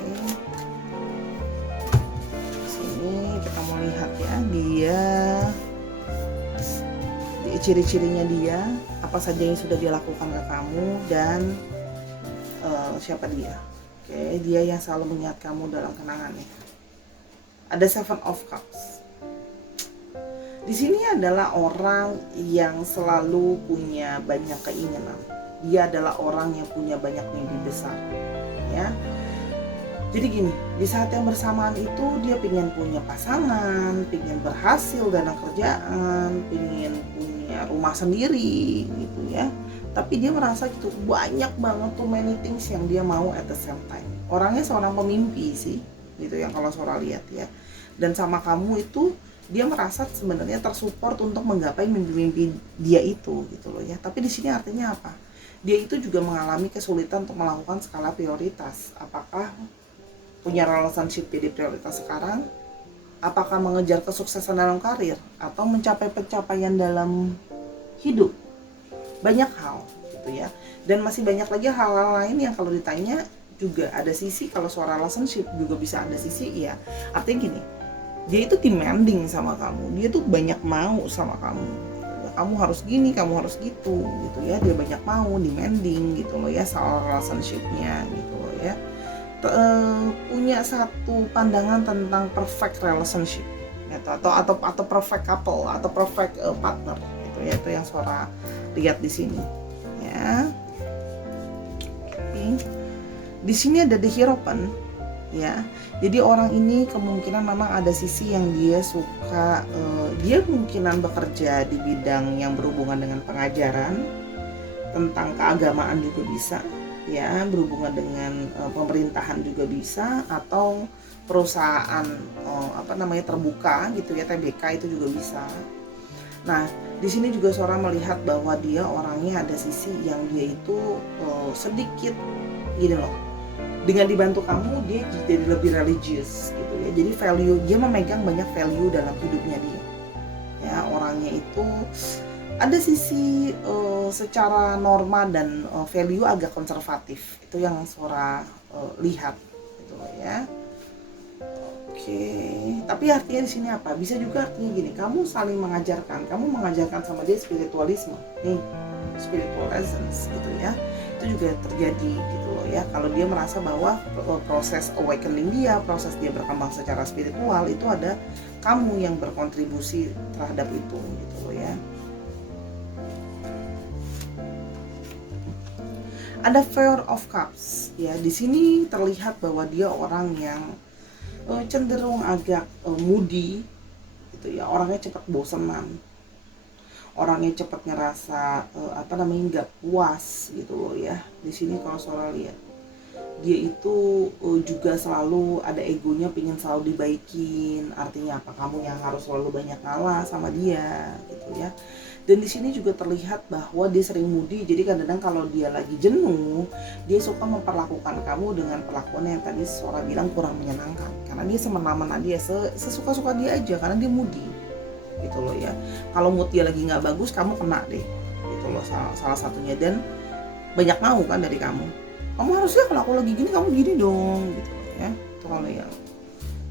Sini kita mau lihat ya, dia ciri-cirinya dia, apa saja yang sudah dia lakukan ke kamu dan siapa dia. Oke, dia yang selalu mengingat kamu dalam kenangannya. Ada Seven of Cups. Di sini adalah orang yang selalu punya banyak keinginan. Dia adalah orang yang punya banyak mimpi besar, ya. Jadi gini, di saat yang bersamaan itu dia pengen punya pasangan, pengen berhasil dalam kerjaan, pengen punya rumah sendiri, gitu ya. Tapi dia merasa gitu banyak banget too many things yang dia mau at the same time. Orangnya seorang pemimpi sih, gitu yang kalau Sora lihat ya. Dan sama kamu itu dia merasa sebenarnya tersupport untuk menggapai mimpi-mimpi dia itu, gitu loh ya. Tapi di sini artinya apa? Dia itu juga mengalami kesulitan untuk melakukan skala prioritas. Apakah punya relationship jadi prioritas sekarang? Apakah mengejar kesuksesan dalam karir atau mencapai pencapaian dalam hidup? Banyak hal gitu ya. Dan masih banyak lagi hal-hal lain yang kalau ditanya juga ada sisi, kalau soal relationship juga bisa ada sisi ya. Artinya gini, dia itu demanding sama kamu, dia tuh banyak mau sama kamu. Kamu harus gini, kamu harus gitu ya. Dia banyak mau, demanding gitu loh ya soal relationshipnya gitu loh ya. Punya satu pandangan tentang perfect relationship gitu, atau perfect couple atau perfect partner gitu ya. Itu yang Sora lihat di sini ya. Oke. Di sini ada The Hierophant ya. Jadi orang ini kemungkinan memang ada sisi yang dia suka, dia kemungkinan bekerja di bidang yang berhubungan dengan pengajaran, tentang keagamaan juga bisa ya, berhubungan dengan pemerintahan juga bisa, atau perusahaan terbuka gitu ya, TBK itu juga bisa. Nah, di sini juga Sora melihat bahwa dia orangnya ada sisi yang dia itu sedikit gini loh. Dengan dibantu kamu dia jadi lebih religius gitu ya. Jadi value, dia memegang banyak value dalam hidupnya dia. Ya, orangnya itu ada sisi secara norma dan value agak konservatif. Itu yang Sora lihat gitu loh ya. Oke, tapi artinya di sini apa? Bisa juga artinya gini, kamu saling mengajarkan, kamu mengajarkan sama dia spiritualisme, nih, spiritual essence gitu ya. Itu juga terjadi gitu loh ya. Kalau dia merasa bahwa proses awakening dia, proses dia berkembang secara spiritual itu ada kamu yang berkontribusi terhadap itu gitu loh ya. Ada Four of Cups ya. Di sini terlihat bahwa dia orang yang cenderung agak moody gitu ya. Orangnya cepat bosenan, orangnya cepat ngerasa nggak puas gitu loh ya. Di sini kalau Sora lihat dia itu juga selalu ada egonya, pengen selalu dibaikin. Artinya apa? Kamu yang harus selalu banyak ngalah sama dia gitu ya. Dan di sini juga terlihat bahwa dia sering moody. Jadi kadang-kadang kalau dia lagi jenuh, dia suka memperlakukan kamu dengan perlakuan yang tadi Sora bilang kurang menyenangkan. Karena dia semena-mena dia, sesuka-suka dia aja karena dia moody gitu loh ya. Kalau mood dia lagi nggak bagus, kamu kena deh gitu loh, salah satunya. Dan banyak mau kan dari kamu harusnya kalau aku lagi gini kamu gini dong gitu ya. Itu kalau ya.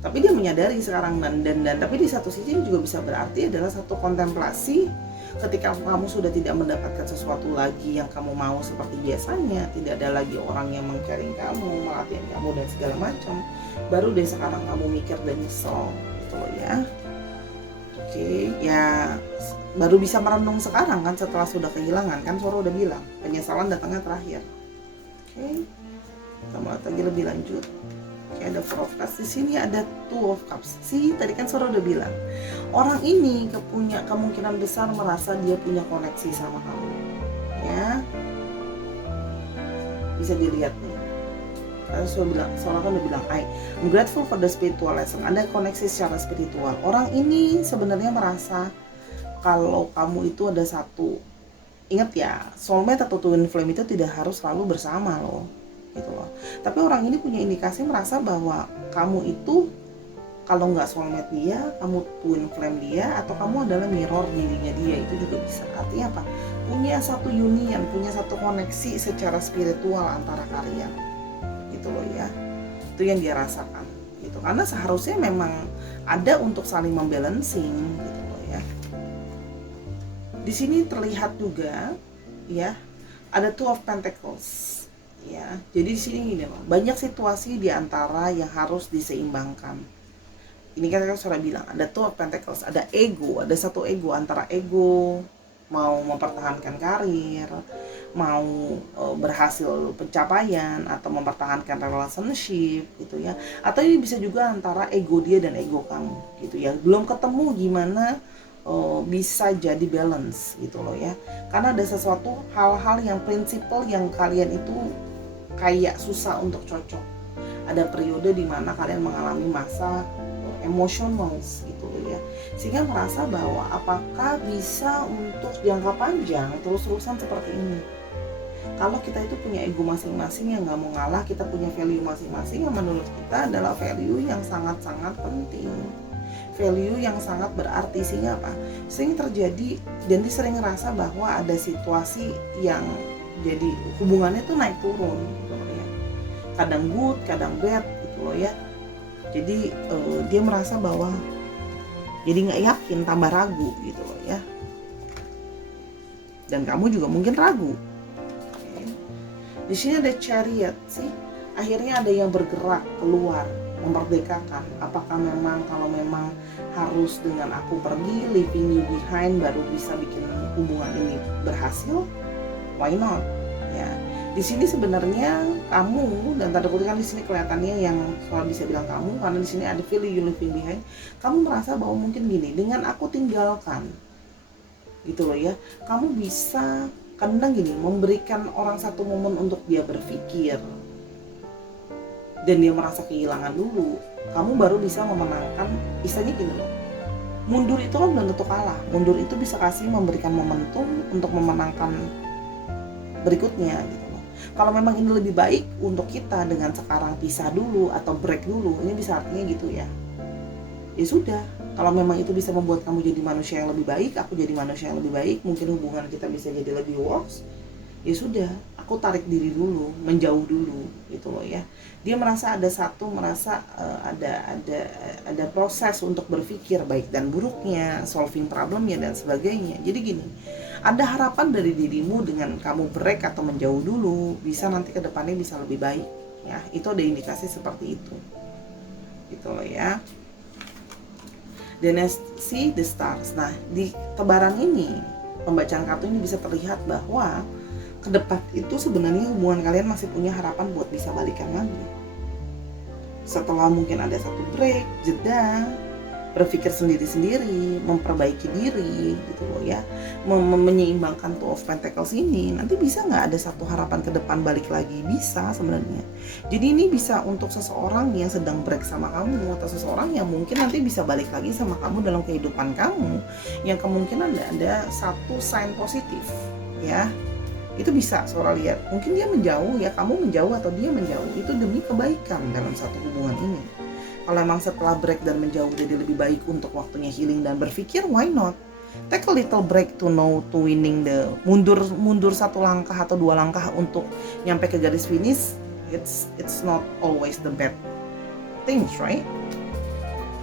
Tapi dia menyadari sekarang dan tapi di satu sisi juga bisa berarti adalah satu kontemplasi. Ketika kamu sudah tidak mendapatkan sesuatu lagi yang kamu mau seperti biasanya, tidak ada lagi orang yang meng-caring kamu, melatihan kamu dan segala macam, baru deh sekarang kamu mikir dan nyesel gitu loh ya. Oke, ya baru bisa merenung sekarang kan setelah sudah kehilangan, kan Sora udah bilang penyesalan datangnya terakhir. Oke, kita lihat lagi lebih lanjut. Oke, ada Four of Cups. Di sini ada Two of Cups. Tadi kan Sora udah bilang orang ini punya kemungkinan besar merasa dia punya koneksi sama kamu ya. Bisa dilihat nih, Sora kan udah bilang I'm grateful for the spiritual lesson. Ada koneksi secara spiritual. Orang ini sebenarnya merasa kalau kamu itu ada satu, ingat ya, soulmate atau twin flame itu tidak harus selalu bersama loh, gitu loh. Tapi orang ini punya indikasi merasa bahwa kamu itu kalau nggak soulmate dia, kamu twin flame dia, atau kamu adalah mirror dirinya dia, itu juga bisa. Artinya apa? Punya satu union, punya satu koneksi secara spiritual antara kalian, gitu loh ya. Itu yang dia rasakan, gitu. Karena seharusnya memang ada untuk saling membalancing, gitu loh ya. Di sini terlihat juga, ya, ada Two of Pentacles, ya. Jadi di sini gini loh, banyak situasi di antara yang harus diseimbangkan. Ini kan sudah bilang ada Two of Pentacles, ada ego, ada satu ego, antara ego mau mempertahankan karir, mau berhasil pencapaian atau mempertahankan relationship gitu ya. Atau ini bisa juga antara ego dia dan ego kamu gitu ya. Belum ketemu gimana bisa jadi balance gitu loh ya. Karena ada sesuatu hal-hal yang prinsipal yang kalian itu kayak susah untuk cocok. Ada periode di mana kalian mengalami masa emosional gitu ya, sehingga merasa bahwa apakah bisa untuk jangka panjang terus-terusan seperti ini. Kalau kita itu punya ego masing-masing yang nggak mau ngalah, kita punya value masing-masing yang menurut kita adalah value yang sangat-sangat penting, value yang sangat berarti. Sehingga apa? Sehingga terjadi dan dia sering ngerasa bahwa ada situasi yang jadi hubungannya tuh naik turun gitu loh ya, kadang good, kadang bad gitu loh ya. Jadi dia merasa bahwa jadi nggak yakin, tambah ragu gitu loh ya. Dan kamu juga mungkin ragu. Oke. Di sini ada Chariot sih. Akhirnya ada yang bergerak keluar, memerdekakan. Apakah memang kalau memang harus dengan aku pergi, leaving you behind baru bisa bikin hubungan ini berhasil? Why not? Ya. Di sini sebenarnya kamu, dan tanda kutip kan di sini kelihatannya yang soal bisa bilang kamu, karena di sini ada value you leaving behind. Kamu merasa bahwa mungkin gini, dengan aku tinggalkan, gitu loh ya. Kamu bisa kadang gini, memberikan orang satu momen untuk dia berpikir, dan dia merasa kehilangan dulu. Kamu baru bisa memenangkan, istilahnya gini loh. Mundur itu kan belum tentu kalah. Mundur itu bisa kasih memberikan momentum untuk memenangkan berikutnya gitu. Kalau memang ini lebih baik untuk kita dengan sekarang pisah dulu atau break dulu, ini bisa artinya gitu ya. Ya sudah, kalau memang itu bisa membuat kamu jadi manusia yang lebih baik, aku jadi manusia yang lebih baik, mungkin hubungan kita bisa jadi lebih works. Ya sudah, aku tarik diri dulu, menjauh dulu gitu loh ya. Dia merasa ada ada proses untuk berpikir baik dan buruknya, solving problemnya dan sebagainya. Jadi gini, ada harapan dari dirimu dengan kamu break atau menjauh dulu, bisa nanti ke depannya bisa lebih baik ya. Itu ada indikasi seperti itu gitu loh ya. Then see the stars. Nah, di tebaran ini, pembacaan kartu ini bisa terlihat bahwa ke depan itu sebenarnya hubungan kalian masih punya harapan buat bisa balikan lagi. Setelah mungkin ada satu break, jeda, berpikir sendiri-sendiri, memperbaiki diri gitu loh ya, menyeimbangkan Two of Pentacles ini, nanti bisa nggak ada satu harapan ke depan balik lagi? Bisa sebenarnya. Jadi ini bisa untuk seseorang yang sedang break sama kamu, atau seseorang yang mungkin nanti bisa balik lagi sama kamu dalam kehidupan kamu, yang kemungkinan ada satu sign positif ya. Itu bisa Sora lihat, mungkin dia menjauh ya, kamu menjauh atau dia menjauh, itu demi kebaikan dalam satu hubungan ini. Kalau emang setelah break dan menjauh jadi lebih baik untuk waktunya healing dan berpikir, why not? Take a little break to know to winning the mundur satu langkah atau dua langkah untuk nyampe ke garis finish. It's not always the bad things, right?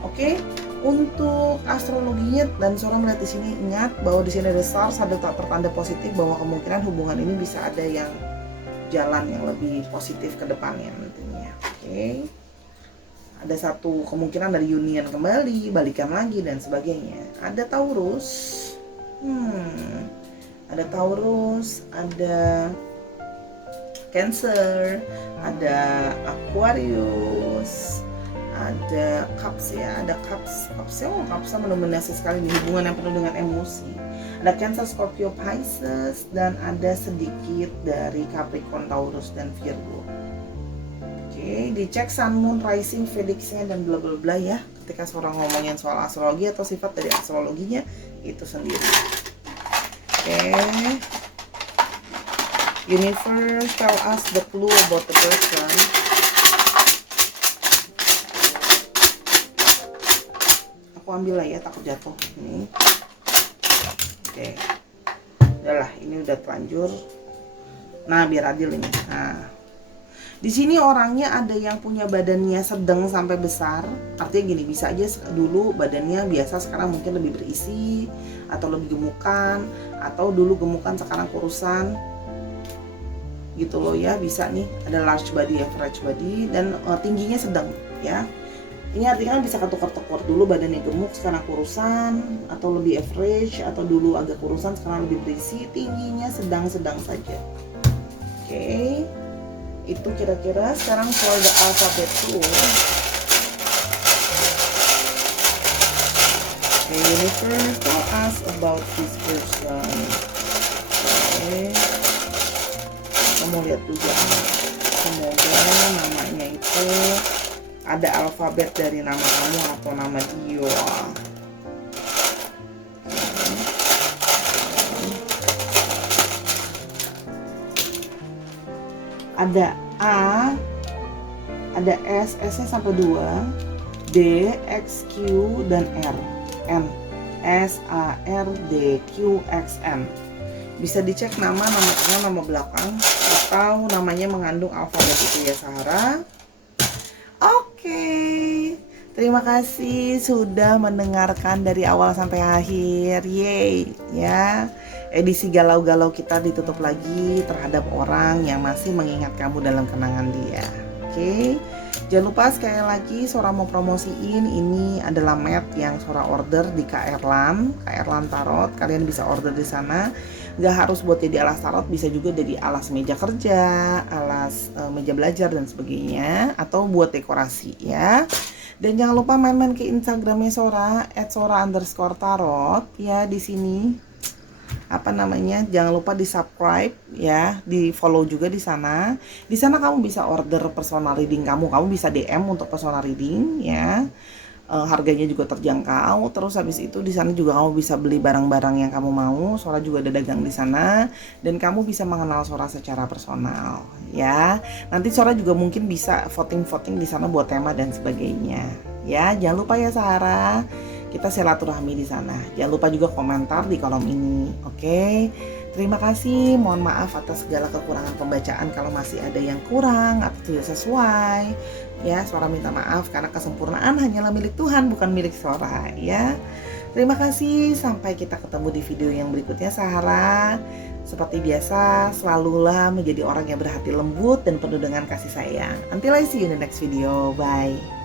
Oke. Untuk astrologinya dan Sora melihat di sini, ingat bahwa di sini ada stars, ada pertanda positif bahwa kemungkinan hubungan ini bisa ada yang jalan yang lebih positif ke depannya nantinya. Oke. Ada satu kemungkinan dari union kembali, balikan lagi dan sebagainya. Ada Taurus. Ada Taurus, ada Cancer, ada Aquarius, ada Cups ya, ada Cups mendominasi sekali di hubungan yang penuh dengan emosi. Ada Cancer, Scorpio, Pisces, dan ada sedikit dari Capricorn, Taurus, dan Virgo. Oke. Oke, dicek sun, moon, rising, Felix-nya dan bla bla bla ya. Ketika seorang ngomongin soal astrologi atau sifat dari astrologinya itu sendiri. Oke. Universe tell us the clue about the person. Aku ambil lah ya, takut jatuh. Ini. Oke. Udahlah, ini udah terlanjur. Nah, biar adil ini. Nah, di sini orangnya ada yang punya badannya sedang sampai besar. Artinya gini, bisa aja dulu badannya biasa, sekarang mungkin lebih berisi atau lebih gemukan, atau dulu gemukan sekarang kurusan. Gitu loh ya, bisa nih ada large body, average body, dan tingginya sedang ya. Ini artinya bisa ketukar-tukar, dulu badannya gemuk sekarang kurusan, atau lebih average, atau dulu agak kurusan sekarang lebih berisi, tingginya sedang-sedang saja. Oke. Itu kira-kira. Sekarang for the alphabet tool. The universe tell us about this person. Oke. Kita mau lihat juga. Semoga namanya itu ada alfabet dari nama kamu atau nama dia. Ada A, ada S, S-nya sampai 2, D, X, Q, dan R, N, S, A, R, D, Q, X, N. Bisa dicek nama tengah, nama belakang, atau namanya mengandung alfabet itu ya Sahara. Oke, terima kasih sudah mendengarkan dari awal sampai akhir. Yeay, ya. Edisi galau-galau kita ditutup lagi terhadap orang yang masih mengingat kamu dalam kenangan dia. Oke, jangan lupa sekali lagi Sora mau promosiin, ini adalah mat yang Sora order di Kak Erlan Tarot. Kalian bisa order di sana. Gak harus buat jadi alas tarot, bisa juga jadi alas meja kerja, alas meja belajar dan sebagainya, atau buat dekorasi ya. Dan jangan lupa main-main ke Instagramnya Sora @sora_tarot ya. Di sini jangan lupa di subscribe ya, di follow juga di sana. Di sana kamu bisa order personal reading kamu bisa DM untuk personal reading ya. Harganya juga terjangkau. Terus habis itu di sana juga kamu bisa beli barang-barang yang kamu mau. Sora juga ada dagang di sana, dan kamu bisa mengenal Sora secara personal ya. Nanti Sora juga mungkin bisa voting di sana buat tema dan sebagainya ya. Jangan lupa ya Sahara, kita silaturahmi di sana. Jangan lupa juga komentar di kolom ini. Oke. Terima kasih. Mohon maaf atas segala kekurangan pembacaan kalau masih ada yang kurang atau tidak sesuai. Ya, Sora minta maaf karena kesempurnaan hanyalah milik Tuhan, bukan milik Sora ya. Terima kasih. Sampai kita ketemu di video yang berikutnya Sahara. Seperti biasa, selalulah menjadi orang yang berhati lembut dan penuh dengan kasih sayang. Until I see you in the next video. Bye.